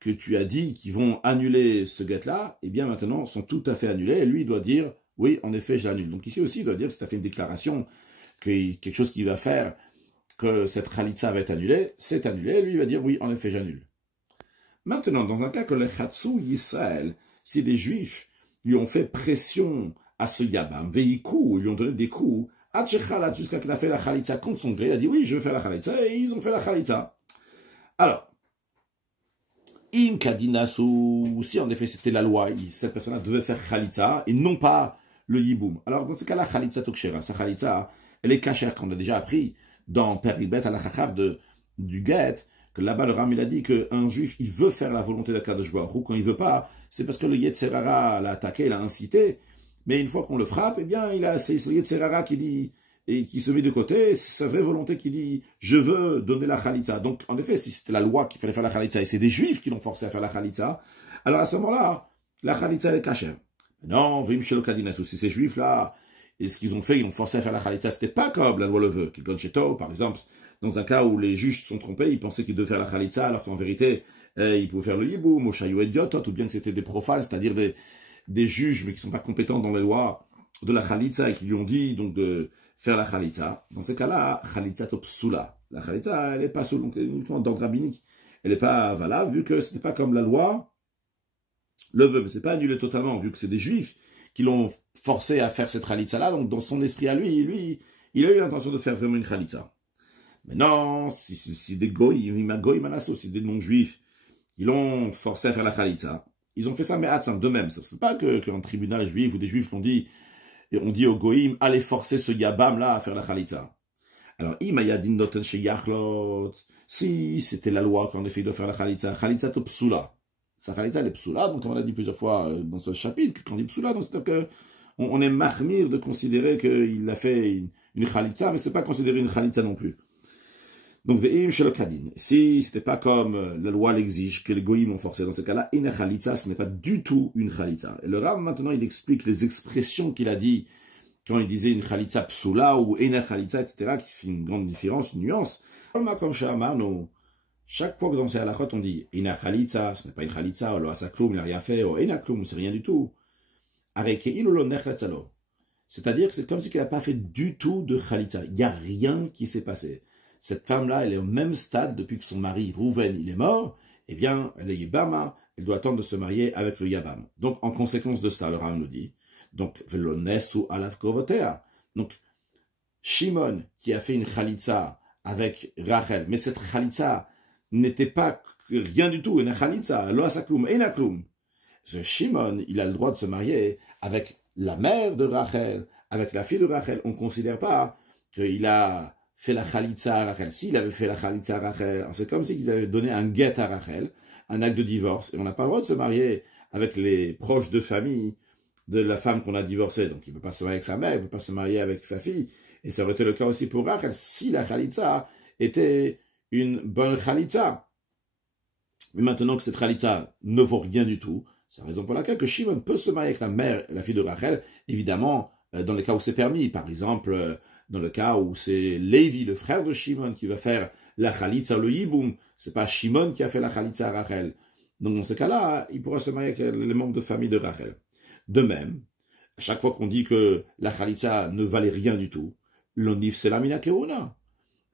que tu as dit qui vont annuler ce get-là, eh bien maintenant sont tout à fait annulées. Et lui, il doit dire, oui, en effet, je l'annule. Donc ici aussi, il doit dire que si tu as fait une déclaration, quelque chose qui va faire que cette khalitza va être annulée, c'est annulé. Lui, il va dire, oui, en effet, j'annule. Maintenant, dans un cas que le Chatzou Yisraël, si les Juifs lui ont fait pression à ce Yabam, Veikou, ils lui ont donné des coups, jusqu'à qu'il a fait la Khalitza contre son gré, il a dit oui, je veux faire la Khalitza, et ils ont fait la Khalitza. Alors, Im Kadinasu, si en effet c'était la loi, cette personne devait faire Khalitza, et non pas le Yiboum. Alors, dans ce cas-là, Khalitza Tokshera, sa Khalitza, elle est cachère, comme on a déjà appris dans Peribet à la Chachav du Get, que là-bas le Ram il a dit qu'un juif, il veut faire la volonté d'Akadosh Baruch Hu, quand il veut pas, c'est parce que le Yetzer Hara l'a attaqué, l'a incité, mais une fois qu'on le frappe, eh bien, c'est le Yetzer Hara qui dit, et qui se met de côté, c'est sa vraie volonté qui dit « je veux donner la Khalitza ». Donc, en effet, si c'était la loi qu'il fallait faire la Khalitza, et c'est des Juifs qui l'ont forcé à faire la Khalitza, alors à ce moment-là, la Khalitza, elle est cachère. Non, Vim Shelokadinas, ou si ces Juifs-là, et ce qu'ils ont fait, ils l'ont forcé à faire la Khalitza, c'était pas comme la loi le veut. Kilgon Sheto, par exemple, dans un cas où les juges se sont trompés, ils pensaient qu'ils devaient faire la Khalitza, alors qu'en vérité, ils pouvaient faire le Yiboum, Moshayou et Diotot, ou bien que c'était des profanes, c'est-à-dire des juges, mais qui ne sont pas compétents dans les lois de la Khalitza, et qui lui ont dit, donc, de faire la Khalitza. Dans ces cas-là, Khalitza Topsula. La Khalitza, elle n'est pas uniquement d'ordre rabbinique. Elle n'est pas valable, vu que ce n'est pas comme la loi le veut. Mais ce n'est pas annulé totalement, vu que c'est des Juifs qui l'ont forcé à faire cette Khalitza-là. Donc, dans son esprit à lui, il a eu l'intention de faire vraiment une Khalitza. Mais non, si des goïm, si des non-juifs, ils l'ont forcé à faire la Khalitza, ils ont fait ça, mais d'eux-mêmes. Ce n'est pas qu'un tribunal juif ou des juifs l'ont dit, et on dit au goïm, allez forcer ce yabam-là à faire la Khalitza. Alors, si c'était la loi qu'en effet il doit faire la Khalitza Topsula. Sa Khalitza, elle est psula, donc on l'a dit plusieurs fois dans ce chapitre, quand on dit psula, c'est-à-dire qu'on est mahmir de considérer qu'il a fait une Khalitza, mais ce n'est pas considéré une Khalitza non plus. Donc, ve'im shelokadin. Si c'était pas comme la loi l'exige, que les goïms ont forcé dans ce cas-là, une Khalitza, ce n'est pas du tout une Khalitza. Et le Rav, maintenant, il explique les expressions qu'il a dit quand il disait une Khalitza psula ou une Khalitza, etc., qui fait une grande différence, une nuance. Comme Shaman, chaque fois que dans ces halachot, on dit une Khalitza, ce n'est pas une Khalitza, ou asakloum, il n'a rien fait, ou une kloum, c'est rien du tout. C'est-à-dire que c'est comme si il n'a pas fait du tout de Khalitza. Il n'y a rien qui s'est passé. Cette femme-là, elle est au même stade depuis que son mari, Rouven, il est mort, eh bien, elle est Yibama, elle doit attendre de se marier avec le Yabam. Donc, en conséquence de cela, le Ram nous dit, donc, Velonesu alav kovotea. Donc, Shimon, qui a fait une Khalitza avec Rachel, mais cette Khalitza n'était pas rien du tout, une Khalitza, lo asakloum, enakloum. Ce Shimon, il a le droit de se marier avec la mère de Rachel, avec la fille de Rachel. On ne considère pas qu'il a fait la Khalitza à Rachel. S'il avait fait la Khalitza à Rachel, c'est comme s'ils avaient donné un guet à Rachel, un acte de divorce, et on n'a pas le droit de se marier avec les proches de famille de la femme qu'on a divorcée. Donc il ne peut pas se marier avec sa mère, il ne peut pas se marier avec sa fille. Et ça aurait été le cas aussi pour Rachel, si la Khalitza était une bonne Khalitza. Mais maintenant que cette Khalitza ne vaut rien du tout, c'est la raison pour laquelle que Shimon peut se marier avec la mère, la fille de Rachel, évidemment, dans les cas où c'est permis. Par exemple, dans le cas où c'est Lévi, le frère de Shimon, qui va faire la Khalitza, le Yiboum. C'est pas Shimon qui a fait la Khalitza à Rachel. Donc dans ce cas-là, il pourra se marier avec les membres de famille de Rachel. De même, à chaque fois qu'on dit que la Khalitza ne valait rien du tout, l'onif c'est la mina keuna.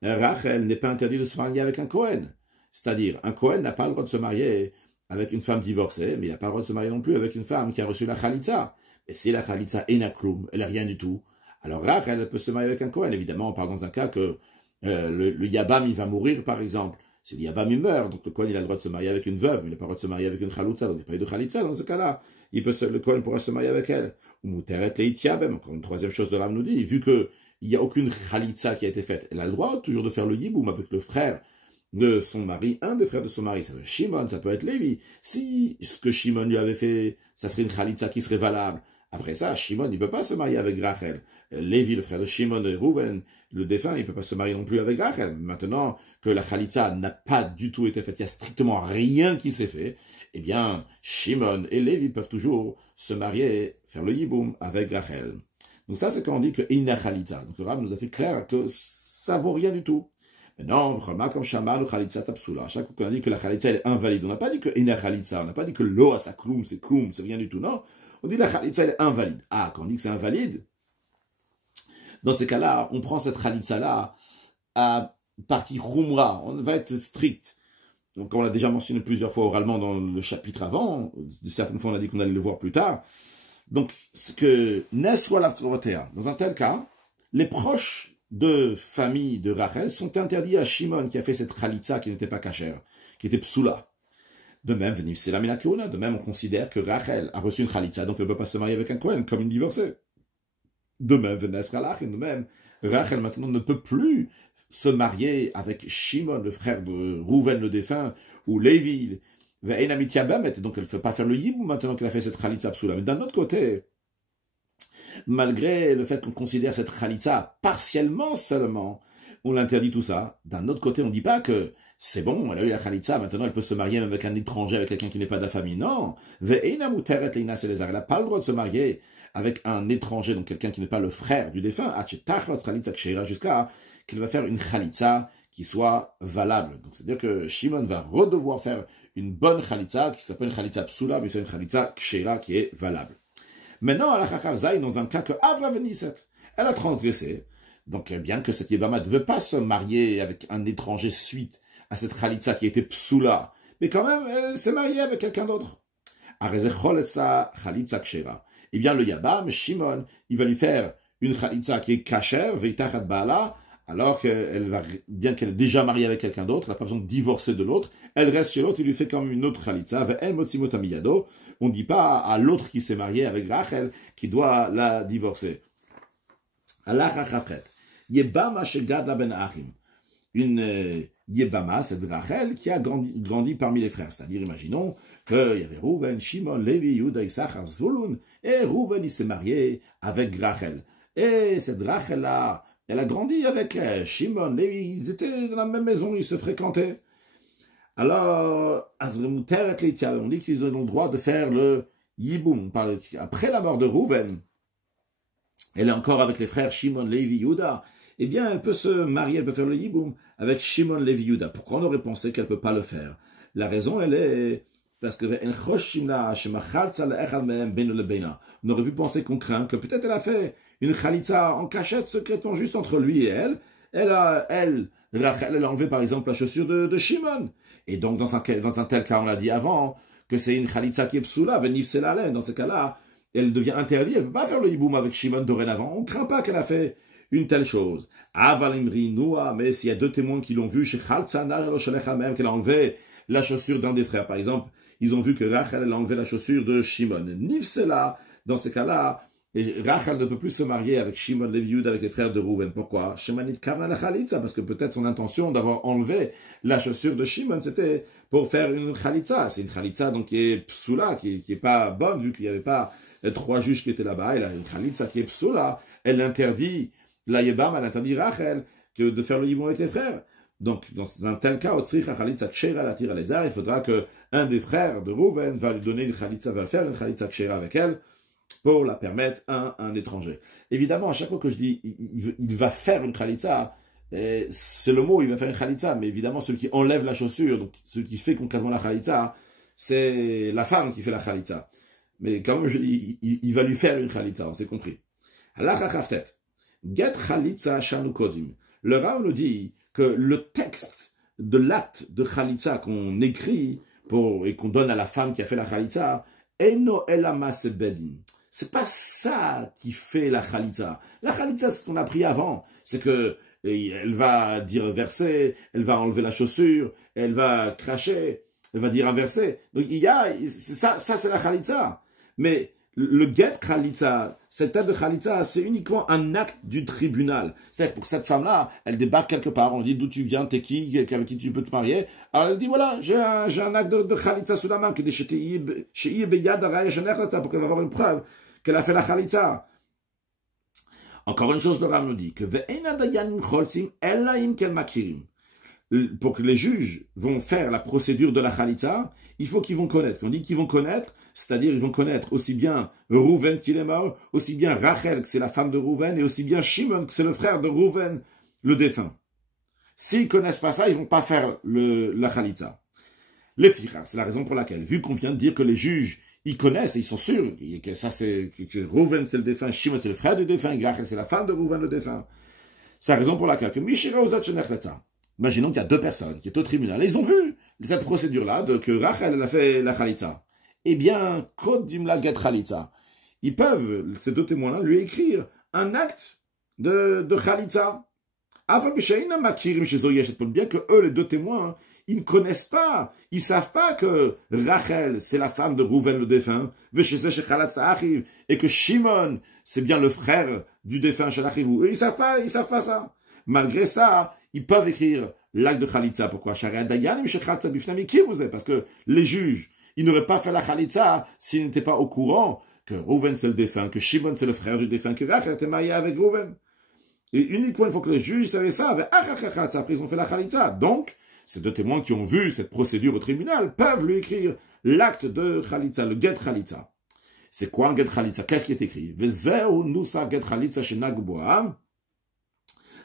Rachel n'est pas interdit de se marier avec un Kohen. C'est-à-dire, un Kohen n'a pas le droit de se marier avec une femme divorcée, mais il n'a pas le droit de se marier non plus avec une femme qui a reçu la Khalitza. Et si la Khalitza est nakloum, elle n'a rien du tout, alors Rachel peut se marier avec un Kohen. Évidemment, on parle dans un cas que le Yabam, il va mourir, par exemple. Si le Yabam, il meurt, donc le Kohen, il a le droit de se marier avec une veuve, mais il n'a pas le droit de se marier avec une Chalouta, donc il n'y a pas eu de Khalitza. Dans ce cas-là, le Kohen pourra se marier avec elle. Ou Mouteret Leit Yabem, encore une troisième chose de l'âme nous dit, vu qu'il n'y a aucune Khalitza qui a été faite, elle a le droit toujours de faire le Yiboum avec le frère de son mari, un des frères de son mari, ça peut être Shimon, ça peut être Lévi. Si ce que Shimon lui avait fait, ça serait une Khalitza qui serait valable. Après ça, Shimon, il ne peut pas se marier avec Rachel. Lévi, le frère de Shimon et Rouven, le défunt, il ne peut pas se marier non plus avec Rachel. Maintenant que la Khalitza n'a pas du tout été faite, il n'y a strictement rien qui s'est fait, eh bien, Shimon et Lévi peuvent toujours se marier, faire le Yiboum avec Rachel. Donc ça, c'est quand on dit que Ina Khalitza. Donc le Rav nous a fait clair que ça vaut rien du tout. Non, comme Shama, le Khalitza Tapsula. Chaque fois qu'on a dit que la Khalitza est invalide, on n'a pas dit que Ina Khalitza, on n'a pas dit que Lo Asakloum, c'est Kloum, c'est rien du tout, non. On dit que la Khalitza est invalide. Ah, quand on dit que c'est invalide, dans ces cas-là, on prend cette Khalitza-là à partie Khumra, on va être strict. Donc on l'a déjà mentionné plusieurs fois oralement dans le chapitre avant, certaines fois on a dit qu'on allait le voir plus tard. Donc, ce que Neswa la dans un tel cas, les proches de famille de Rachel sont interdits à Shimon qui a fait cette Khalitza qui n'était pas cachère, qui était psula. De même, c'est la Menakuna, de même on considère que Rachel a reçu une Khalitza, donc elle ne peut pas se marier avec un Kohen comme une divorcée. De même, de même, Rachel maintenant ne peut plus se marier avec Shimon, le frère de Rouven le défunt, ou Lévi, donc elle ne peut pas faire le yibou maintenant qu'elle a fait cette khalitza psoula. Mais d'un autre côté, malgré le fait qu'on considère cette khalitza partiellement seulement, on l'interdit tout ça. D'un autre côté, on ne dit pas que c'est bon, elle a eu la khalitza, maintenant elle peut se marier même avec un étranger, avec quelqu'un qui n'est pas de la famille. Non. Elle n'a pas le droit de se marier avec un étranger, donc quelqu'un qui n'est pas le frère du défunt, jusqu'à qu'il va faire une khalitza qui soit valable. Donc c'est-à-dire que Shimon va redevoir faire une bonne khalitza, qui s'appelle une khalitza psoula, mais c'est une khalitza kshera qui est valable. Maintenant, la Chachavza est dans un cas que Avra Venisset, elle a transgressé. Donc, bien que cette Yébama ne veut pas se marier avec un étranger suite à cette Khalitza qui était psoula, mais quand même, elle s'est mariée avec quelqu'un d'autre. Eh bien, le Yabam, Shimon, il va lui faire une Khalitza qui est kasher, veitachat bala, alors qu'elle va, bien qu'elle est déjà mariée avec quelqu'un d'autre, elle n'a pas besoin de divorcer de l'autre, elle reste chez l'autre, il lui fait quand même une autre Khalitza, on ne dit pas à l'autre qui s'est marié avec Rachel qui doit la divorcer. Allah Chachavchet. Yebama shegad la ben achim. Une Yebama, c'est de Rachel qui a grandi parmi les frères. C'est-à-dire, imaginons qu'il y avait Rouven, Shimon, Lévi, Yuda, Issachar, Zvulun, et Rouven, il s'est marié avec Rachel. Et cette Rachel-là, elle a grandi avec Shimon, Lévi, ils étaient dans la même maison, ils se fréquentaient. Alors, on dit qu'ils ont le droit de faire le Yiboum. Après la mort de Rouven, elle est encore avec les frères Shimon, Lévi, Yuda. Eh bien, elle peut se marier, elle peut faire le Yiboum avec Shimon, Lévi, Yuda. Pourquoi on aurait pensé qu'elle ne peut pas le faire? La raison, elle est parce que on aurait pu penser qu'on craint que peut-être elle a fait une khalitza en cachette, secrètement, juste entre lui et elle. Rachel, elle a enlevé par exemple la chaussure de Shimon. Et donc, dans un tel cas, on l'a dit avant, que c'est une khalitza qui est psoula, venif selalen. Dans ce cas-là, elle devient interdite, elle ne peut pas faire le hiboum avec Shimon dorénavant. On ne craint pas qu'elle a fait une telle chose. Avalimri noua, mais s'il y a deux témoins qui l'ont vu, qu'elle a enlevé la chaussure d'un des frères, par exemple, ils ont vu que Rachel elle a enlevé la chaussure de Shimon. Nifsela, dans ce cas-là, Rachel ne peut plus se marier avec Shimon, Lévi, Yuda, avec les frères de Rouven. Pourquoi? Parce que peut-être son intention d'avoir enlevé la chaussure de Shimon, c'était pour faire une khalitza. C'est une khalitza donc qui est psoula, qui est pas bonne, vu qu'il n'y avait pas 3 juges qui étaient là-bas. Elle a une khalitza qui est psoula. Elle interdit, la Yebam, elle interdit Rachel de faire le yibon avec les frères. Donc, dans un tel cas, il faudra que un des frères de Rouven va lui donner une khalitza, va faire une khalitza kshera avec elle, pour la permettre à un étranger. Évidemment, à chaque fois que je dis il va faire une khalitza, c'est le mot, il va faire une khalitza, mais évidemment, celui qui enlève la chaussure, donc celui qui fait concrètement la khalitza, c'est la femme qui fait la khalitza. Mais quand même, je dis, il va lui faire une khalitza, on s'est compris. Get khalitza shanu kodim. Le Rav nous dit que le texte de l'acte de khalitza qu'on écrit et qu'on donne à la femme qui a fait la khalitza, eno elama sebedin. C'est pas ça qui fait la khalitza. La khalitza, c'est ce qu'on a appris avant. C'est que elle va dire un verset, elle va enlever la chaussure, elle va cracher, elle va dire un verset. Donc ça c'est la khalitza. Mais le get khalitza, cet acte de khalitza, c'est uniquement un acte du tribunal. C'est-à-dire pour cette femme-là, elle débarque quelque part, on dit d'où tu viens, t'es qui, avec qui tu peux te marier. Alors elle dit voilà, j'ai un acte de khalitza sous la main, pour qu'elle va avoir une preuve qu'elle a fait la khalitza. Encore une chose, le Ram nous dit que pour que les juges vont faire la procédure de la khalitza, il faut qu'ils vont connaître. Quand on dit qu'ils vont connaître, c'est-à-dire ils vont connaître aussi bien Rouven qui est mort, aussi bien Rachel, que c'est la femme de Rouven, et aussi bien Shimon, que c'est le frère de Rouven, le défunt. S'ils ne connaissent pas ça, ils ne vont pas faire la khalitza. Les fichas, c'est la raison pour laquelle, vu qu'on vient de dire que les juges, ils connaissent et ils sont sûrs que ça c'est que Rouven c'est le défunt, Shimon c'est le frère du défunt, et Rachel c'est la femme de Rouven le défunt. C'est la raison pour laquelle que Mishira Ozat Shenechletza. Imaginons qu'il y a 2 personnes qui sont au tribunal et ils ont vu cette procédure-là que Rachel elle a fait la khalitza. Eh bien, Kodim la get khalitza. Ils peuvent, ces 2 témoins-là, lui écrire un acte de khalitza. Bien que eux, les 2 témoins, ils ne connaissent pas, ils ne savent pas que Rachel, c'est la femme de Rouven le défunt, et que Shimon, c'est bien le frère du défunt Shalachivu. Ils ne savent pas ça. Malgré ça, ils peuvent écrire l'acte de Khalitsa. Pourquoi? Parce que les juges, ils n'auraient pas fait la Khalitsa s'ils n'étaient pas au courant que Rouven c'est le défunt, que Shimon c'est le frère du défunt, que Rachel était mariée avec Rouven. Et uniquement une fois que les juges savaient ça, après ils ont fait la Khalitsa. Donc, ces deux témoins qui ont vu cette procédure au tribunal peuvent lui écrire l'acte de Khalitsa, le get Khalitsa. C'est quoi un get Khalitsa? Qu'est-ce qui est écrit? Get Khalitsa chez Nagboam.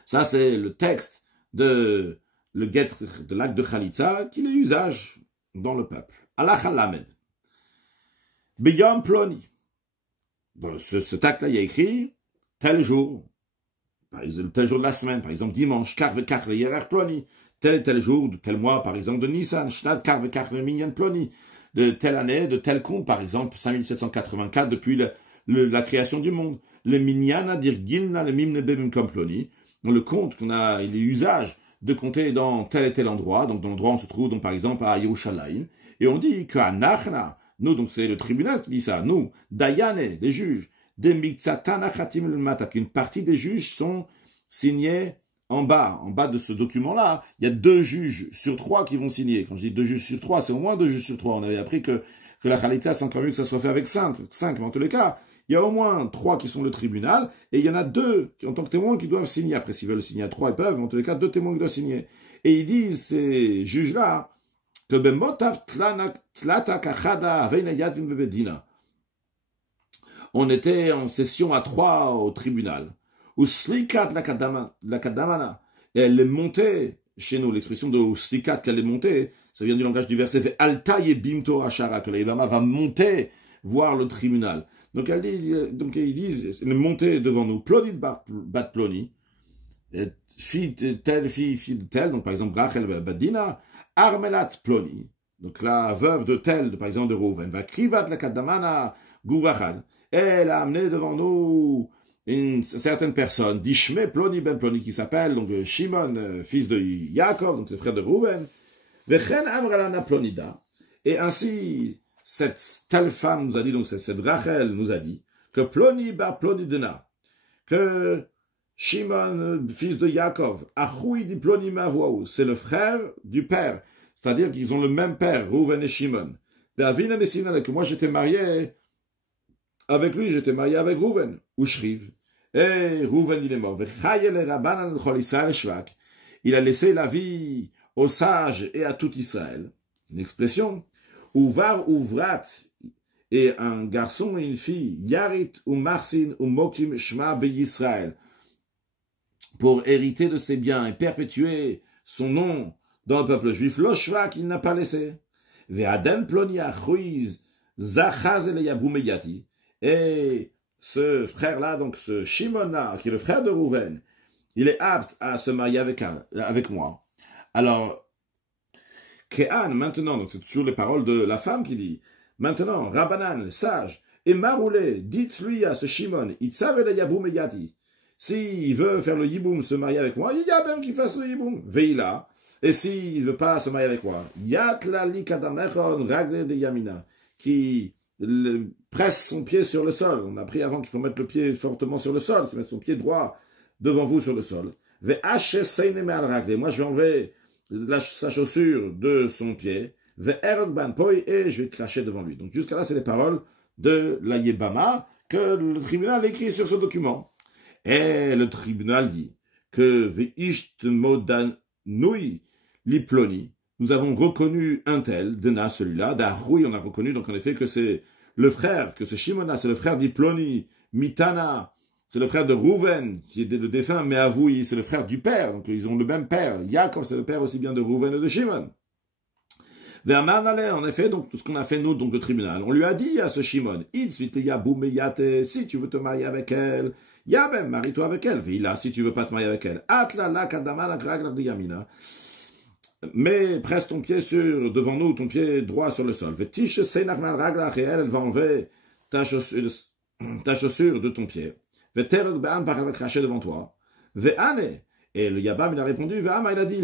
Ça, c'est le texte de l'acte de Khalitsa qu'il est usage dans le peuple. Allah Khalamed. Beyam Ploni. Dans ce acte-là, il y a écrit tel jour. Par exemple, tel jour de la semaine, par exemple dimanche, Karve Karve Yerer Ploni. Tel et tel jour, de tel mois, par exemple de Nissan, Shnad Karve Karve Minyan Ploni. De telle année, de tel compte, par exemple 5784, depuis la création du monde. Le Minyana dir Gilna, le Mimne Bemim comme Ploni. Dans le compte qu'on a, il est usage de compter dans tel et tel endroit. Donc, dans l'endroit où on se trouve, donc, par exemple, à Yerushalayim. Et on dit que à Nachna, nous, donc, c'est le tribunal qui dit ça. Nous, Dayane, les juges, des Miktsatana Khatim le Matak. Une partie des juges sont signés en bas de ce document-là. Il y a 2 juges sur 3 qui vont signer. Quand je dis 2 juges sur 3, c'est au moins 2 juges sur 3. On avait appris que la Khalitsa, c'est encore mieux que ça soit fait avec 5, mais en tous les cas, il y a au moins 3 qui sont le tribunal, et il y en a 2 qui, en tant que témoins qui doivent signer. Après, s'ils veulent signer à 3, ils peuvent, mais en tous les cas, 2 témoins qui doivent signer. Et ils disent, ces juges-là, que on était en session à 3 au tribunal. Ou slikat la kadamana. Et elle est montée chez nous. L'expression de slikat qu'elle est montée, ça vient du langage du verset fait alta yebimto ashara, que la Yevama va monter voir le tribunal. Donc ils disent, elle est montée devant nous, ploni bat ploni, fille de telle, donc par exemple Rachel Badina, Armelat ploni, donc la veuve de telle, par exemple de Rouven, va krivat la kadamana gouvachal, elle a amené devant nous une certaine personne, d'Ishme ploni ben ploni, qui s'appelle donc Shimon, fils de Yaakov, donc le frère de Rouven, vechen amralana plonida, et ainsi cette telle femme nous a dit, donc cette Rachel nous a dit, que ploni ba ploni dena, que Shimon, fils de Yaakov, achoui di ploni mavou, c'est le frère du père, c'est-à-dire qu'ils ont le même père, Rouven et Shimon. David et Messina, que moi j'étais marié avec lui, j'étais marié avec Rouven, ou Shriv. Et Rouven, il est mort. Il a laissé la vie aux sages et à tout Israël. Une expression. Uvar uvrat, et un garçon et une fille, Yarit ou Marsin ou Mokim Shma be Israël, pour hériter de ses biens et perpétuer son nom dans le peuple juif. Loshva qu'il n'a pas laissé. Ve'aden ploni achuiz zachaz el yabumeyati. Et ce frère-là, donc ce Shimon-là, qui est le frère de Rouven, il est apte à se marier avec moi. Alors, Kéan, maintenant, donc c'est toujours les paroles de la femme qui dit, maintenant, Rabbanan, sage, et Maroulé, dites-lui à ce Shimon, Itzav el yaboum yati, s'il veut faire le yiboum, se marier avec moi, il y a même qu'il fasse le yiboum, veilla, et s'il ne veut pas se marier avec moi, Yatla li kadamechon ragle de yamina, qui presse son pied sur le sol. On a appris avant qu'il faut mettre le pied fortement sur le sol, qu'il faut mettre son pied droit devant vous sur le sol. Moi, je vais enlever sa chaussure de son pied, et je vais cracher devant lui. Donc jusqu'à là, c'est les paroles de la Yebama que le tribunal écrit sur ce document. Et le tribunal dit que nous avons reconnu un tel, Dena, celui-là, d'Aroui, on a reconnu, donc en effet, que c'est le frère, que ce Shimona, c'est le frère d'Iploni, Mitana, c'est le frère de Rouven, qui est le défunt, mais Avoui, c'est le frère du père, donc ils ont le même père. Yaakov, c'est le père aussi bien de Rouven et de Shimon. En effet, donc, tout ce qu'on a fait, nous, donc, le tribunal, on lui a dit à ce Shimon, si tu veux te marier avec elle, Yabem, marie-toi avec elle, Vila, si tu veux pas te marier avec elle, Atla, la, kadama, la, gragla, de Yamina. Mais presse ton pied devant nous, ton pied droit sur le sol. Vetish seinachman ragla, et elle va enlever ta chaussure de ton pied. Veterek ba'am par cracher devant toi. Ve'ane, Et le Yabam, il a répondu, V'ama, il a dit,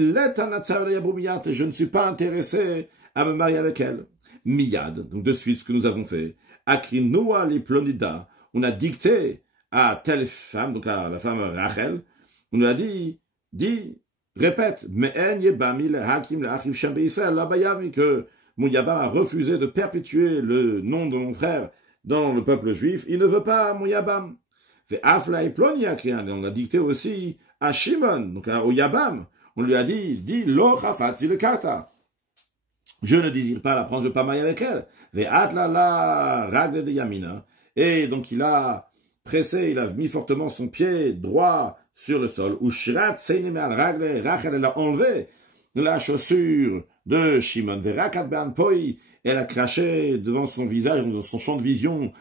je ne suis pas intéressé à me marier avec elle. Miyad, donc de suite, ce que nous avons fait. Akrinoua li plonida, on a dicté à telle femme, donc à la femme Rachel, on lui a dit, répète, que mon Yabam a refusé de perpétuer le nom de mon frère dans le peuple juif, il ne veut pas mon Yabam. On a dicté aussi à Shimon, donc au Yabam, on lui a dit, lo chafatzi le kata. Je ne désire pas la prendre, je ne veux pas marier avec elle. Ragle de Yamina. Et donc il a pressé, il a mis fortement son pied droit sur le sol. Rachel, elle a enlevé la chaussure de Shimon. Elle a craché devant son visage, dans son champ de vision,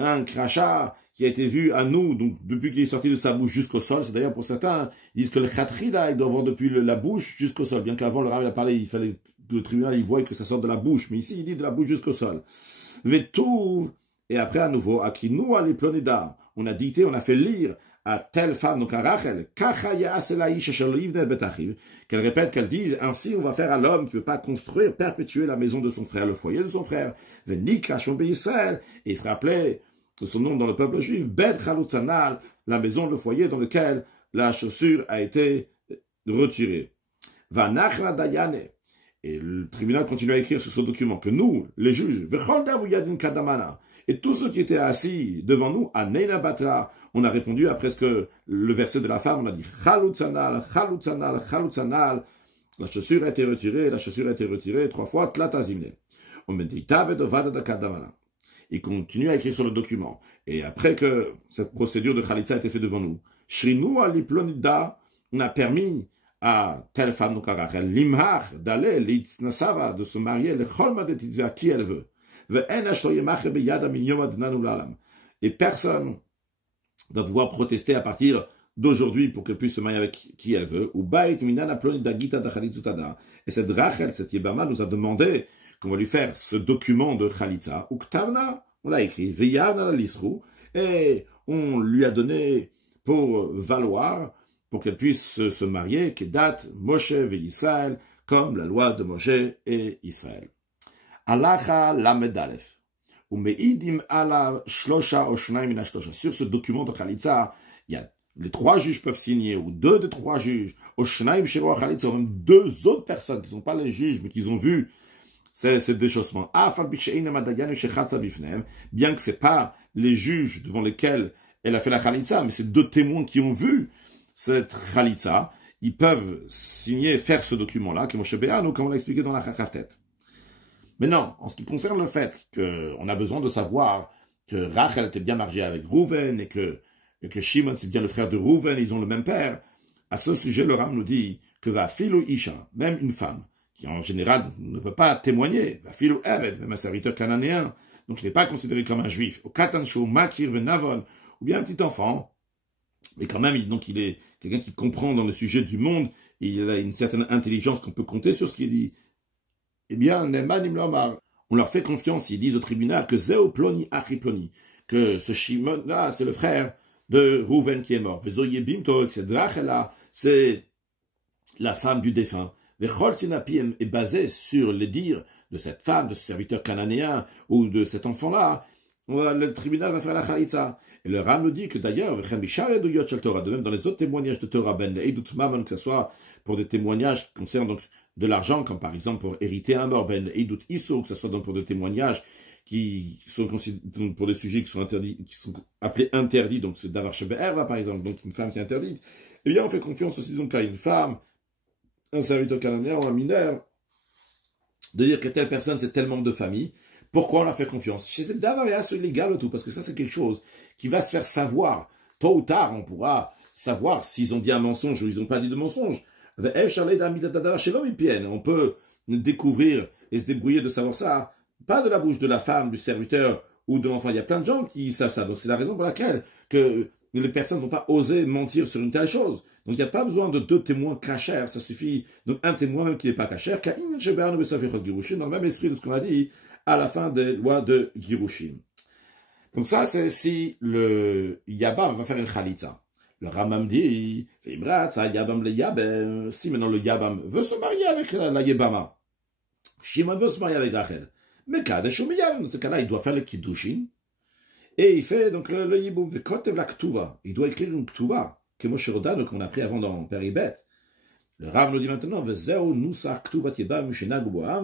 un crachat qui a été vu à nous, donc depuis qu'il est sorti de sa bouche jusqu'au sol. C'est d'ailleurs pour certains, ils disent que le khatrida, il doit avoir depuis la bouche jusqu'au sol. Bien qu'avant le rabbin a parlé, il fallait que le tribunal il voie que ça sorte de la bouche. Mais ici, il dit de la bouche jusqu'au sol. Vetou, et après à nouveau, Akinu ali plonida, on a dicté, on a fait lire à telle femme, donc à Rachel, qu'elle répète, qu'elle dise, ainsi on va faire à l'homme qui ne veut pas construire, perpétuer la maison de son frère, le foyer de son frère. Et il se rappelait de son nom dans le peuple juif, Bet Chalutzanal, la maison, le foyer dans lequel la chaussure a été retirée. Vanachla Dayane. Et le tribunal continue à écrire sur ce document que nous, les juges, et tous ceux qui étaient assis devant nous, à Neina Batra, on a répondu à presque le verset de la femme, on a dit Chalutzanal, Chalutzanal, Chalutzanal. La chaussure a été retirée 3 fois, Tlatazimne. On me dit Il continue à écrire sur le document. Et après que cette procédure de Khalitsa a été faite devant nous, Shrinu aliplonida, on a permis à telle femme, donc à Rachel, l'imhar, d'aller, l'itznasava, de se marier, le cholma de titzvah, à qui elle veut. Et personne va pouvoir protester à partir d'aujourd'hui pour qu'elle puisse se marier avec qui elle veut. Et cette Rachel, cette Yebama, nous a demandé qu'on va lui faire ce document de Khalitsa, on l'a écrit, et on lui a donné pour valoir, pour qu'elle puisse se marier, qui date Moshe et Israël, comme la loi de Moshe et Israël. Alacha Lamedalef. Sur ce document de Khalitsa, il y a les 3 juges peuvent signer, ou 2 des 3 juges, ou même 2 autres personnes qui ne sont pas les juges, mais qui ont vu ce déchaussement. Bien que ce n'est pas les juges devant lesquels elle a fait la Khalitsa, mais c'est 2 témoins qui ont vu cette Khalitsa, ils peuvent signer, faire ce document-là, comme on l'a expliqué dans la Chakaftet. Maintenant, en ce qui concerne le fait qu'on a besoin de savoir que Rachel était bien mariée avec Rouven et que Shimon c'est bien le frère de Rouven, ils ont le même père, à ce sujet, le Ram nous dit que va filou Isha, même une femme, qui en général ne peut pas témoigner, va filou Eved, même un serviteur cananéen, donc il n'est pas considéré comme un juif, au Katansho, Makir, Venavon, ou bien un petit enfant, mais quand même, donc il est quelqu'un qui comprend dans le sujet du monde, et il a une certaine intelligence qu'on peut compter sur ce qu'il dit. Eh bien, on leur fait confiance, ils disent au tribunal que Zéo Ploni Achi Ploni, que ce Shimon-là, c'est le frère de Rouven qui est mort. Cette Rachel-là, c'est la femme du défunt. Vechol Sinapim est basé sur les dires de cette femme, de ce serviteur cananéen, ou de cet enfant-là. Le tribunal va faire la Khalitsa. Et le Ram nous dit que d'ailleurs, de même dans les autres témoignages de Torah, que ce soit pour des témoignages qui concernent donc de l'argent, comme par exemple pour hériter un mort, que ce soit donc pour des témoignages qui sont pour des sujets qui sont interdits, qui sont appelés interdits, donc c'est d'avoir Shebe'erva par exemple, donc une femme qui est interdite. Eh bien, on fait confiance aussi donc à une femme, un serviteur cananéen ou un mineur, de dire que telle personne c'est tel membre de famille. Pourquoi on leur fait confiance? C'est d'avoir légal tout, parce que ça c'est quelque chose qui va se faire savoir. Tôt ou tard, on pourra savoir s'ils ont dit un mensonge ou ils n'ont pas dit de mensonge. On peut découvrir et se débrouiller de savoir ça, pas de la bouche de la femme, du serviteur ou de l'enfant. Il y a plein de gens qui savent ça. Donc c'est la raison pour laquelle que les personnes ne vont pas oser mentir sur une telle chose. Donc il n'y a pas besoin de 2 témoins cachers, ça suffit. Donc un témoin même qui n'est pas cacher, dans le même esprit de ce qu'on a dit à la fin des lois de Girushin. Donc ça, c'est si le Yabam va faire une Khalitsa. Le Rambam dit, si maintenant le Yabam veut se marier avec la Yebama, Shimon veut se marier avec Rachel, mais Kadesh ou Miyam, dans ce cas-là, il doit faire le Kiddushin, et il fait donc le Yiboum, il doit écrire une Ktuva, que Moshe Rodano, qu'on a appris avant dans Péribet. Le Rav nous dit maintenant,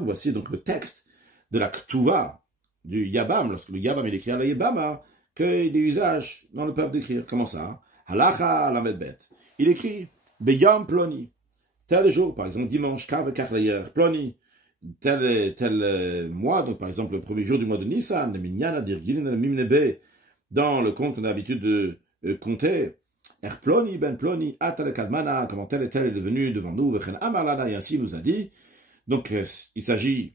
voici donc le texte de la Ktuva du Yabam, lorsque le Yabam il écrit à la Yebama, qu'il est usage dans le peuple d'écrire. Comment ça? Halacha la medbet. Il écrit Beyam ploni. Tel jour, par exemple dimanche, Kav Karlayer ploni. Tel mois, donc par exemple le premier jour du mois de Nissan, le Minyana Dirgilin le Mimnebe, dans le compte qu'on a l'habitude de compter. Er ploni ben ploni atal kadmana, comment tel et tel est devenu devant nous, Vechen Amalana, et ainsi il nous a dit. Donc il s'agit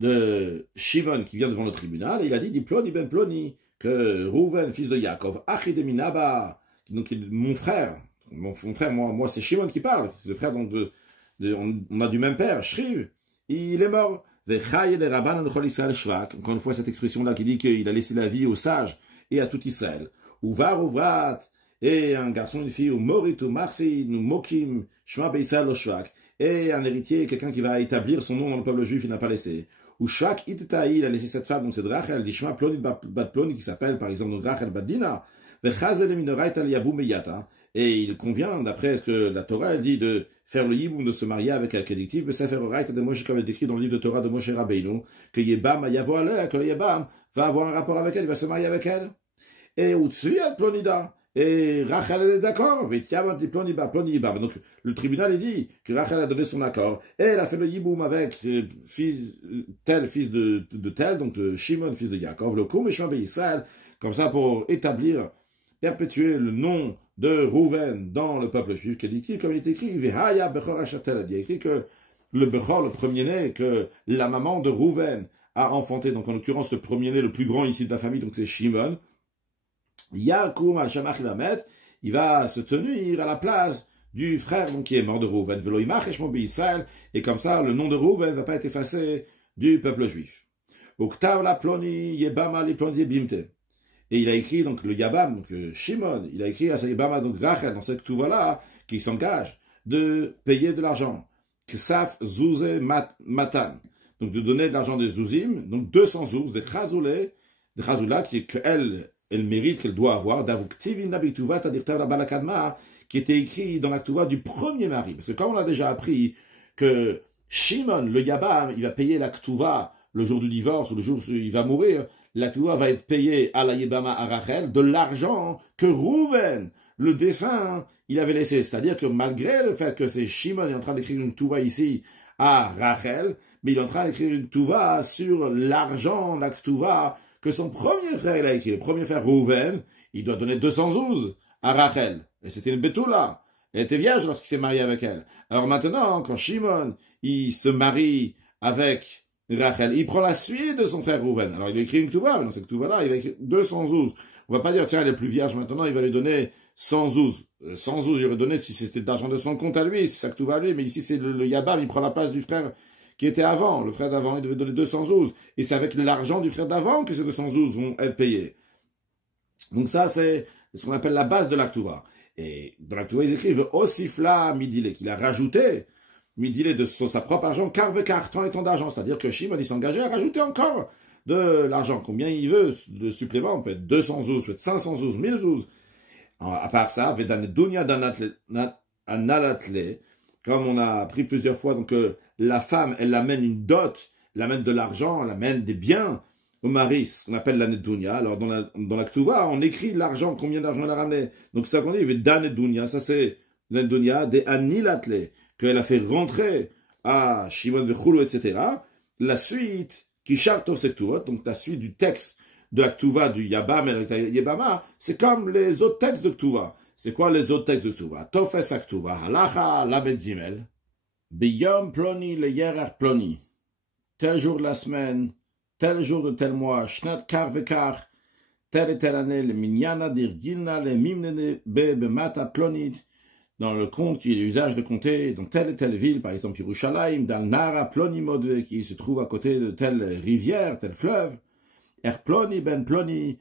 de Shimon qui vient devant le tribunal, et il a dit ploni ben ploni, que Rouven, fils de Yaakov, Achi de Minaba, donc mon frère, moi c'est Shimon qui parle, c'est le frère donc on a du même père, Shriv, il est mort. Encore une fois, cette expression-là qui dit qu'il a laissé la vie aux sages et à tout Israël. Uvar Uvrat, et un garçon, une fille, ou Morit, ou Marsi, ou Mokim, Shma Beisal, Shvak, et un héritier, quelqu'un qui va établir son nom dans le peuple juif, il n'a pas laissé. Ou Shak Itetaï, il a laissé cette femme, donc c'est Rachel, dit Shma Plonit Bat Plonit, qui s'appelle par exemple Rachel Bat Dina, et il convient, d'après ce que la Torah elle dit, de faire le yiboum, de se marier avec elle, qu'édictif, mais ça fait de Moshe, comme elle décrit dans le livre de Torah de Moshe Rabbeinu, que Yebam que Yebam va avoir un rapport avec elle, il va se marier avec elle. Et Utsuyat Plonida, et Rachel elle est d'accord, donc le tribunal il dit que Rachel a donné son accord, et elle a fait le yiboum avec tel fils de tel, donc de Shimon, fils de Yaakov, le Koum et Shma Israël, comme ça pour établir, perpétuer le nom de Rouven dans le peuple juif, qui dit, comme il est écrit, Vehaya Bechor Hachatel, il a écrit que le Bechor, le premier-né, que la maman de Rouven a enfanté, donc en l'occurrence le premier-né, le plus grand ici de la famille, donc c'est Shimon, Yakoum al-Shamach Lamet, il va se tenir à la place du frère donc, qui est mort de Rouven, Veloimach Eshmo Israël, et comme ça le nom de Rouven ne va pas être effacé du peuple juif. Uktav la ploni Yebama li ploni Bimte. Et il a écrit, donc le Yabam, donc Shimon, il a écrit à sa Yebama, donc Rachel, dans cette Ktuva-là, qui s'engage de payer de l'argent. Ksaf Zouze Matan. Donc de donner de l'argent des Zouzim, donc 200 zouz, des Chazoula, qu'elle mérite, qu'elle doit avoir, d'Avuktivin Nabituva, Tadirtav la Balakadma, qui était écrit dans la Ktuva du premier mari. Parce que comme on a déjà appris que Shimon, le Yabam, il va payer la Ktuva le jour du divorce, ou le jour où il va mourir, la Ktuva va être payée à la Yebama à Rachel de l'argent que Rouven, le défunt, il avait laissé. C'est-à-dire que malgré le fait que c'est Shimon est en train d'écrire une Ktuva ici à Rachel, mais il est en train d'écrire une Ktuva sur l'argent, la Ktuva, que son premier frère il a écrit. Le premier frère Rouven, il doit donner 200 zouz à Rachel. Et c'était une Betula. Elle était vierge lorsqu'il s'est marié avec elle. Alors maintenant, quand Shimon, il se marie avec Rachel, il prend la suite de son frère Rouven. Alors il a écrit une Ktuva, mais dans cette Ktuva-là, il va écrire 200 zouz. On va pas dire, tiens, elle est plus vierge maintenant, il va lui donner 100 zouz. 100 zouz, il aurait donné si c'était de l'argent de son compte à lui, si sa Ktuva à lui, mais ici c'est le Yabam, il prend la place du frère qui était avant. Le frère d'avant, il devait donner 200 zouz. Et c'est avec l'argent du frère d'avant que ces 200 zouz vont être payés. Donc ça, c'est ce qu'on appelle la base de la Ktuva. Et dans la Ktuva, ils écrivent Osifla Midile, qu'il a rajouté Midile de sa propre argent, car tant et tant d'argent. C'est-à-dire que Shimon, il s'engageait à rajouter encore de l'argent. Combien il veut de supplément? On peut être 200 zouz, peut être 500 zouz, 1000 zouz. À part ça, Vedane Dunya Analatle, comme on a appris plusieurs fois, donc la femme, elle amène une dot, elle amène de l'argent, elle amène des biens au mari, ce qu'on appelle l'année Dunya. Alors dans la Ktuva, on écrit l'argent, combien d'argent elle a ramené. Donc ça qu'on dit, Vedane Dunya, ça c'est l'année Dunya, des Anilatle, qu'elle a fait rentrer à Shimon Vechulu, etc. La suite, qui charte ces Ktuvot, donc la suite du texte de la Ktuva du Yabam et la Yebama, c'est comme les autres textes de Ktuva. C'est quoi les autres textes de Ktuva? Tofes a Ktuva, Halacha, Label Gimel, Biyom Ploni, le Yerer Ploni, tel jour de la semaine, tel jour de tel mois, Shnat Kar Vekar, telle et telle année, le Minyana Dirgilna, le Mimnene Bemata Plonit, dans le compte qui est l'usage de compter dans telle et telle ville, par exemple Yerushalayim, dans le Nara Plonimodve, qui se trouve à côté de telle rivière, tel fleuve, Er Ploni Ben Ploni,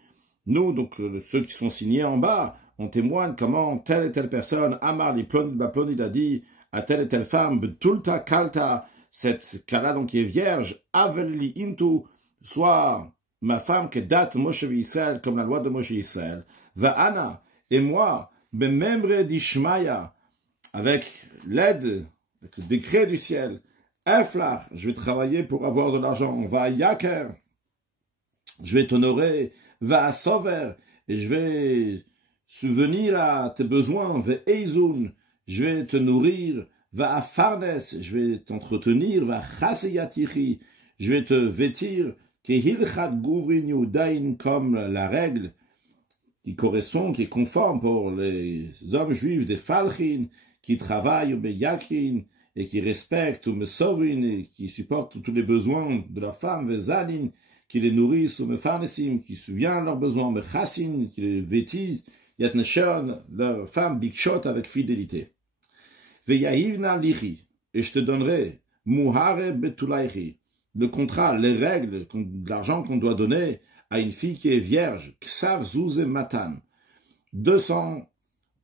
nous, donc ceux qui sont signés en bas, on témoigne comment telle et telle personne, Amar li plon, il a dit à telle et telle femme, Betulta Kalta, cette Kala donc qui est vierge, Aveli Intu, soit ma femme qui date Moshe Israël, comme la loi de Moshe Israël, Va Anna, et moi, Bememre d'Ishmaïa, avec l'aide, avec le décret du ciel, Eflar, je vais travailler pour avoir de l'argent, Va Yaker, je vais t'honorer, Va Sover, et je vais subvenir à tes besoins, Va Eizun, je vais te nourrir, Va Farnes, je vais t'entretenir, Va Chaseyatichi, je vais te vêtir, Kehilchat Guvrinyu Dain, comme la règle qui correspond, qui est conforme pour les hommes juifs des Falchin, qui travaillent au Beyakin, et qui respectent ou Mesovin, et qui supportent tous les besoins de leur femme, Vezanin, qui les nourrissent ou Mefarnesim, qui souvient leurs besoins, Mechassin, qui les vêtit, Yatneshon, leur femme Bikshot avec fidélité. Veyahivna lichi, et je te donnerai, Muhare betulaichi, le contrat, les règles, l'argent qu'on doit donner à une fille qui est vierge, Ksav zouz et matan, 200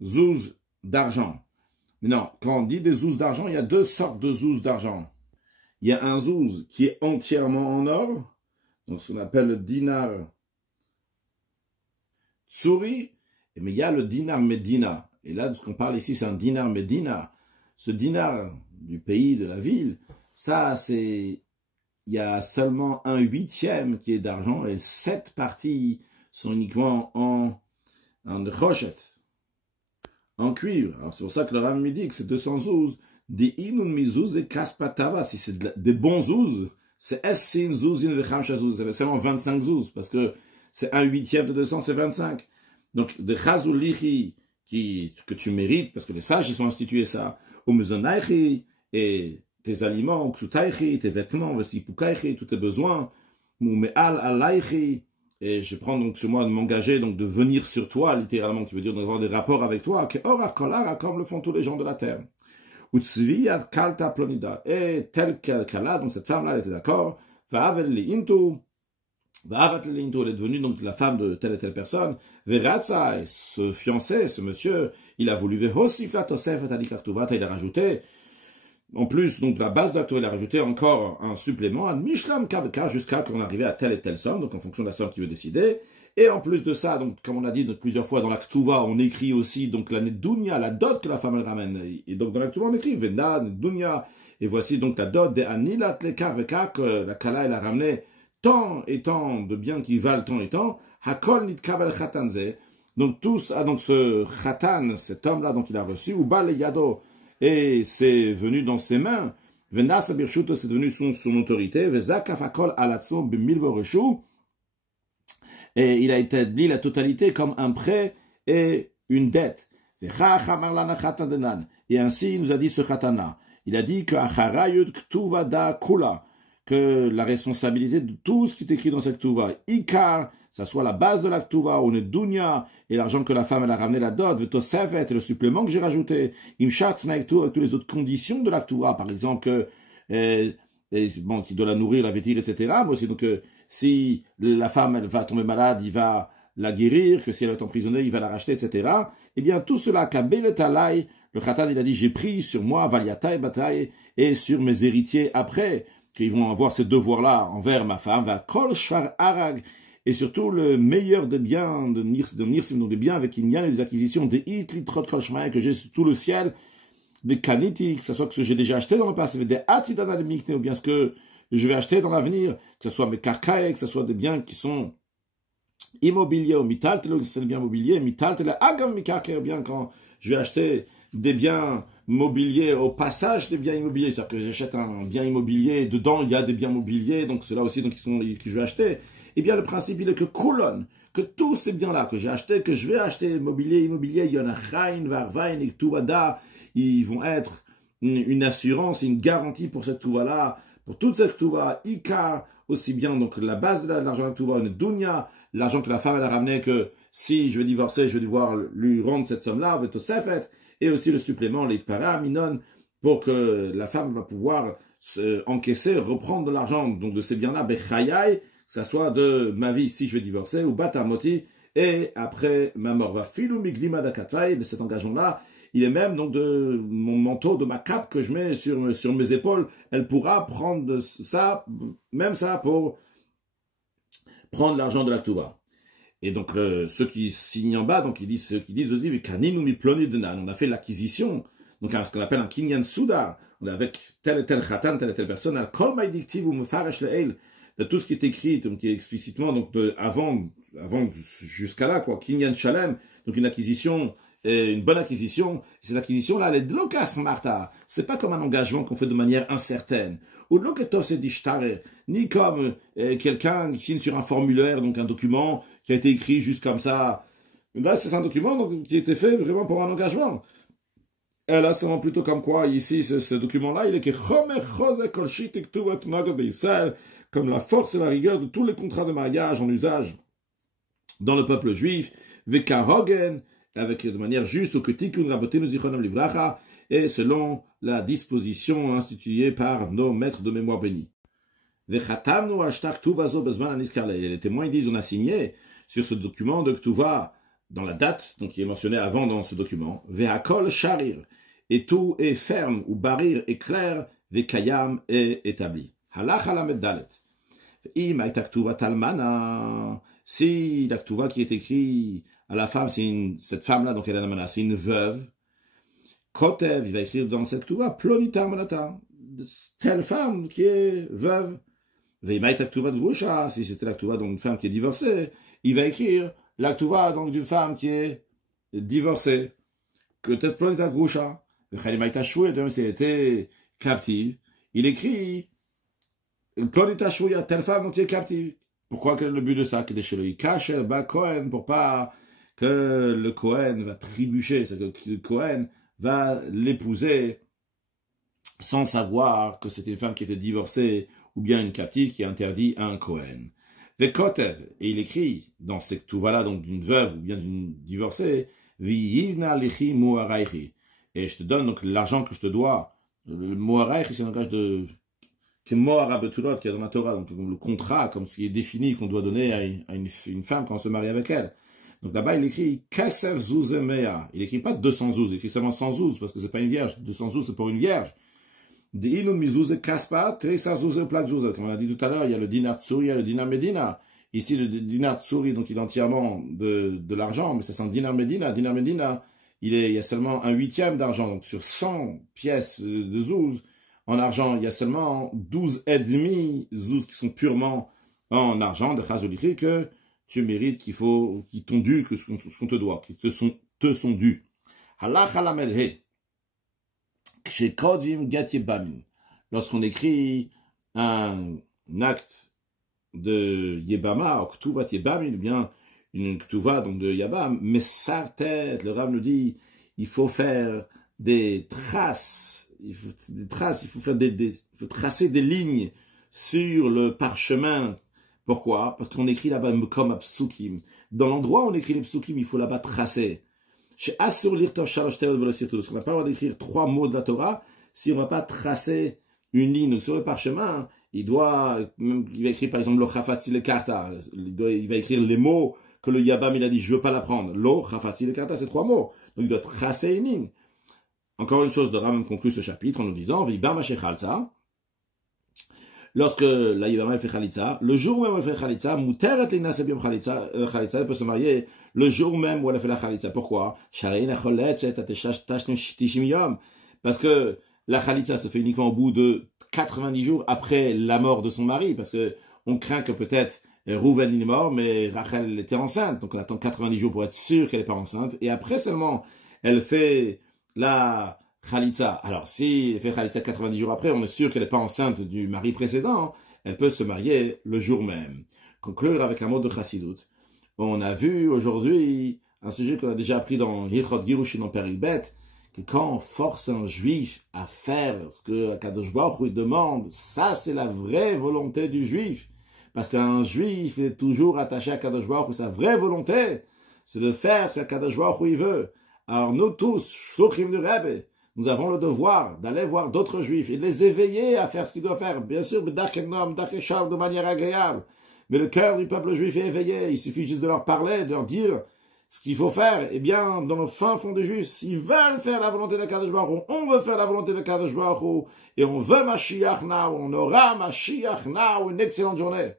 zouz d'argent. Mais non, quand on dit des zouz d'argent, il y a deux sortes de zouz d'argent. Il y a un zouz qui est entièrement en or, donc ce qu'on appelle le dinar tsuri, mais il y a le dinar medina. Et là, de ce qu'on parle ici, c'est un dinar medina. Ce dinar du pays, de la ville, ça, c'est... Il y a seulement 1/8 qui est d'argent et 7 parties sont uniquement en rochet, en cuivre. Alors c'est pour ça que le Ram me dit que c'est 200 zouz. Des inun mizouz et kaspatava. Si c'est des bons zouz, c'est essin zouzin vechamsha zouz. C'est seulement 25 zouz parce que c'est 1/8 de 200, c'est 25. Donc des chazul lichi que tu mérites parce que les sages ils sont institués ça. Ou mezonaichi et tes aliments, tes vêtements, tous tes besoins, et je prends donc sur moi de m'engager, donc de venir sur toi, littéralement, qui veut dire d'avoir des rapports avec toi, comme le font tous les gens de la terre. Et tel qu'elle donc cette femme-là, elle était d'accord, elle est devenue donc la femme de telle et telle personne, et ce fiancé, ce monsieur, il a voulu, il a rajouté, en plus, donc, la base de la Torah, il a rajouté encore un supplément, un Mishlam Kavka, jusqu'à qu'on arrive à telle et telle somme, donc en fonction de la somme qu'il veut décider. Et en plus de ça, donc, comme on a dit donc, plusieurs fois dans la Ktuva, on écrit aussi, donc, la Nedunia, la dot que la femme elle ramène. Et donc, dans la Ktuva, on écrit Vena, Nedunia. Et voici donc la dot de Anilat Lekar Veka, que la Kala, elle a ramené tant et tant de biens qui valent tant et tant. Hakol Nitkabel Khatanze. Donc, tous, donc, ce Khatan, cet homme-là, donc, il a reçu, ou Bal Yado. Et c'est venu dans ses mains. Venasa Birshuto, c'est devenu son autorité. Vezakafakol alatso b'milvoreshu. Et il a établi la totalité comme un prêt et une dette. Et ainsi, il nous a dit ce khatana. Il a dit que acharayut ktuvada kula, que la responsabilité de tout ce qui est écrit dans cette ktuva, ikar, ça soit la base de la ktuva, ou le dunya, et l'argent que la femme elle a ramené, la dot, vetosevet, et le supplément que j'ai rajouté, imshat naiktu, avec toutes les autres conditions de la ktuva, par exemple, bon, qui doit la nourrir, la vêtir, etc. Mais aussi, donc, si la femme elle va tomber malade, il va la guérir, que si elle est emprisonnée, il va la racheter, etc. Eh bien, tout cela, kabel talai, le khatan, il a dit, j'ai pris sur moi, valiatai, bataille, et sur mes héritiers après, qu'ils vont avoir ces devoirs-là envers ma femme, va kol shvar arag, et surtout le meilleur des biens de Nirsim, donc des biens avec Inyan et des acquisitions des Hitli, Trot, Kolshmaï, que j'ai sur tout le ciel, des Kaniti, que ce soit que j'ai déjà acheté dans le passé, des Atidana de Mikne, ou bien ce que je vais acheter dans l'avenir, que ce soit mes Karkaï, que ce soit des biens qui sont immobiliers, ou Mitaltel, c'est des biens immobiliers, Mitaltel, Agam Mikake, ou bien quand je vais acheter des biens mobiliers au passage des biens immobiliers, c'est-à-dire que j'achète un bien immobilier, dedans il y a des biens mobiliers, donc ceux-là aussi donc, que je vais acheter. Eh bien, le principe, il est que Koulon, que tous ces biens-là que j'ai achetés, que je vais acheter, immobilier, il y en a Chain, Varvain et Tuvada, ils vont être une assurance, une garantie pour cette Tuva-là, pour toute cette Tuva, Ika, aussi bien, donc la base de l'argent de la Tuva, une Dunya, l'argent que la femme elle a ramené, que si je vais divorcer, je vais devoir lui rendre cette somme-là, Vetosefet, et aussi le supplément, les Paraminon, pour que la femme va pouvoir encaisser, reprendre de l'argent, donc de ces biens-là, Bechayai, que ça soit de ma vie si je vais divorcer, ou Batamoti, et après ma mort. Va filou miglima dakatvaï, de cet engagement-là, il est même donc de mon manteau, de ma cape que je mets sur mes épaules, elle pourra prendre ça, même ça, pour prendre l'argent de la Touva. Et donc, ceux qui signent en bas, donc ceux qui disent aussi, on a fait l'acquisition, donc ce qu'on appelle un kinyan soudar, on est avec tel et tel khatan, telle et telle personne, de tout ce qui est écrit, donc qui est explicitement, donc avant jusqu'à là, quoi, kinyan shalem, donc une acquisition, une bonne acquisition, et cette acquisition-là, elle est de l'ocas, Martha. C'est pas comme un engagement qu'on fait de manière incertaine. Ou de l'oketov, c'est dishtare, ni comme quelqu'un qui signe sur un formulaire, donc un document qui a été écrit juste comme ça. Là, c'est un document donc, qui a été fait vraiment pour un engagement. Et là, c'est plutôt comme quoi, ici, ce document-là, il est comme la force et la rigueur de tous les contrats de mariage en usage dans le peuple juif, vekarogen, avec de manière juste, et selon la disposition instituée par nos maîtres de mémoire bénis. Les témoins disent on a signé sur ce document de Ktuva dans la date, donc qui est mentionné avant dans ce document, Ve'akol sharir, et tout est ferme, ou barir est clair, Ve'kayam est établi. Halach halamed dalet. Si la Ktuva qui est écrit à la femme, cette femme-là, donc elle est la c'est une veuve, Kotev, il va écrire dans cette Ktuva, plonita monata, telle femme qui est veuve. Si c'était la Ktuva d'une femme qui est divorcée, il va écrire la Ktuva donc d'une femme qui est divorcée. Que peut-être plonita grusha. Si elle était captive, il écrit plonita shvuya, telle femme qui est captive. Pourquoi quel est le but de ça? Pour pas que le Kohen va trébucher, c'est-à-dire que le Kohen va l'épouser sans savoir que c'était une femme qui était divorcée ou bien une captive qui est interdit à un Kohen. Vekotev, et il écrit dans cette Ktuva-là, donc d'une veuve ou bien d'une divorcée, V'yivna lechi mu'araychi. Et je te donne donc l'argent que je te dois. Le mu'araychi, c'est un langage de qui est Mo'arabetulot, qui est dans la Torah, donc le contrat, comme ce qui est défini qu'on doit donner à une femme quand on se marie avec elle. Donc là-bas, il écrit Kaser Zouzemea. Il écrit pas 200 zouz, il écrit seulement 100 zouz, parce que c'est pas une vierge. 200 zouz, c'est pour une vierge. Comme on a dit tout à l'heure, il y a le dinar tsuri, il y a le dinar medina. Ici, le dinar tsuri, donc il est entièrement de l'argent, mais c'est un dinar medina. Dinar medina, il y a seulement un huitième d'argent. Donc sur 100 pièces de zouz, en argent, il y a seulement 12 et demi zouz qui sont purement en argent, de chazolitri, que tu mérites, qui t'ont dû, que ce qu'on te doit, qui te sont dus. Halach halamedhe. Lorsqu'on écrit un acte de Yebama, ou Ktuvat Yebamin, ou bien une Ktuva donc de Yabam, mais sa tête, le Rav nous dit, il faut faire des traces, il faut tracer des lignes sur le parchemin. Pourquoi? Parce qu'on écrit là-bas comme Psukim. Dans l'endroit où on écrit les Psukim, il faut là-bas tracer. Chez Assur Lirtov Shalosh Teot Bolosirtus, on n'a pas le droit d'écrire 3 mots de la Torah si on ne va pas tracer une ligne. Donc sur le parchemin, il va écrire par exemple Lo Chafati le Karta. Il va écrire les mots que le Yabam il a dit, je ne veux pas l'apprendre. Lo Chafati le Karta, c'est 3 mots. Donc il doit tracer une ligne. Encore une chose, de Ram conclut ce chapitre en nous disant Vibam Hashechalza. Lorsque la Yibama fait Khalitza, le jour même où elle fait Khalitza, Muteret Lina Sebiom Khalitza, elle peut se marier le jour même où elle a fait la Khalitza. Pourquoi? Parce que la Khalitza se fait uniquement au bout de 90 jours après la mort de son mari, parce que on craint que peut-être Rouven il est mort, mais Rachel était enceinte, donc on attend 90 jours pour être sûr qu'elle n'est pas enceinte, et après seulement elle fait la Khalitza. Alors, si elle fait Khalitza 90 jours après, on est sûr qu'elle n'est pas enceinte du mari précédent, elle peut se marier le jour même. Conclure avec un mot de Chassidut. On a vu aujourd'hui un sujet qu'on a déjà appris dans Hilchot Girushin dans Peribet, que quand on force un juif à faire ce que Kadosh Baruch Hu demande, ça c'est la vraie volonté du juif. Parce qu'un juif est toujours attaché à Kadosh Baruch Hu, sa vraie volonté, c'est de faire ce que Kadosh Baruch Hu veut. Alors nous tous, Shluchim du Rebbe, nous avons le devoir d'aller voir d'autres juifs et de les éveiller à faire ce qu'ils doivent faire. Bien sûr, de manière agréable. Mais le cœur du peuple juif est éveillé. Il suffit juste de leur parler, de leur dire ce qu'il faut faire. Eh bien, dans le fin fond des Juifs, s'ils veulent faire la volonté de Kadosh Baruch Hu, on veut faire la volonté de Kadosh Baruch Hu, et on veut Mashiach now, on aura Mashiach now, une excellente journée.